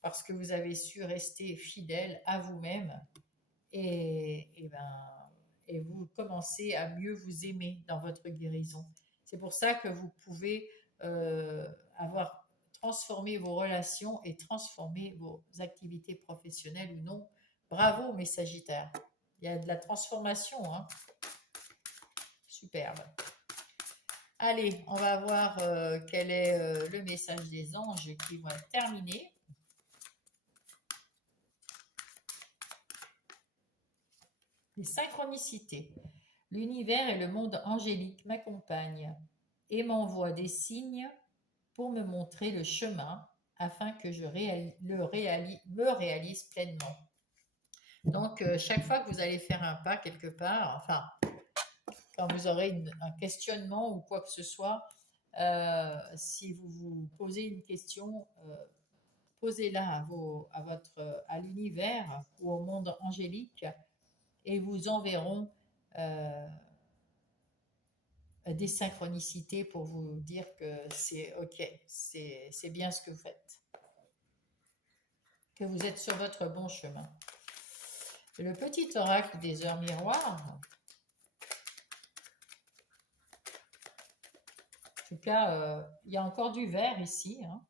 parce que vous avez su rester fidèle à vous-même et vous commencez à mieux vous aimer dans votre guérison. C'est pour ça que vous pouvez avoir transformé vos relations et transformer vos activités professionnelles ou non. Bravo mes Sagittaires. Il y a de la transformation, hein. Superbe. Allez, on va voir quel est le message des anges qui vont être terminés. Les synchronicités. L'univers et le monde angélique m'accompagnent et m'envoient des signes pour me montrer le chemin afin que je me réalise pleinement. Donc, chaque fois que vous allez faire un pas quelque part, enfin, quand vous aurez un questionnement ou quoi que ce soit, si vous vous posez une question, posez-la à l'univers ou au monde angélique et vous enverront euh, des synchronicités pour vous dire que c'est OK, c'est bien ce que vous faites, que vous êtes sur votre bon chemin. Le petit oracle des heures miroirs, en tout cas, il y a encore du vert ici, hein.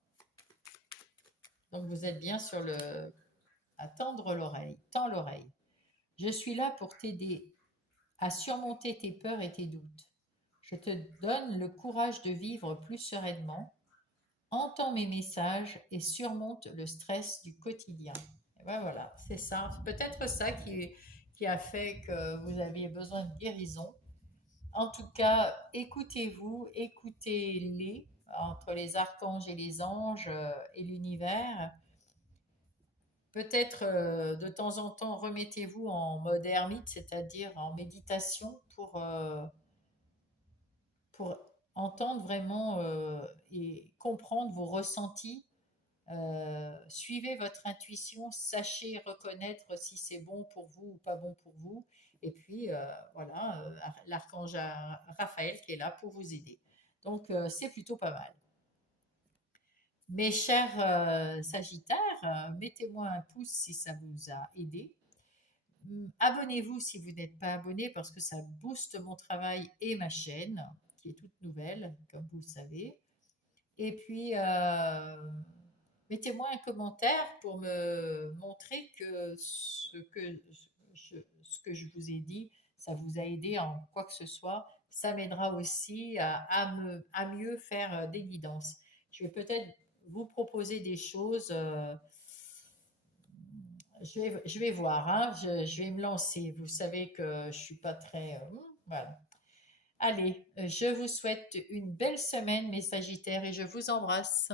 Donc vous êtes bien sur le... à tendre l'oreille, tends l'oreille. Je suis là pour t'aider à surmonter tes peurs et tes doutes. Je te donne le courage de vivre plus sereinement. Entends mes messages et surmonte le stress du quotidien. Et ben voilà, c'est ça. Peut-être ça qui a fait que vous aviez besoin de guérison. En tout cas, écoutez-vous, écoutez-les entre les archanges et les anges et l'univers. Peut-être de temps en temps, remettez-vous en mode ermite, c'est-à-dire en méditation pour entendre vraiment et comprendre vos ressentis. Suivez votre intuition, sachez reconnaître si c'est bon pour vous ou pas bon pour vous. Et puis, voilà, l'archange Raphaël qui est là pour vous aider. Donc, c'est plutôt pas mal. Mes chers Sagittaires, mettez-moi un pouce si ça vous a aidé. Abonnez-vous si vous n'êtes pas abonné parce que ça booste mon travail et ma chaîne, qui est toute nouvelle, comme vous le savez. Et puis, mettez-moi un commentaire pour me montrer que ce que je vous ai dit, ça vous a aidé en quoi que ce soit. Ça m'aidera aussi à mieux faire des guidances. Je vais peut-être vous proposer des choses. Je vais voir, hein, je vais me lancer. Vous savez que je suis pas très... voilà. Allez, je vous souhaite une belle semaine, mes Sagittaires, et je vous embrasse.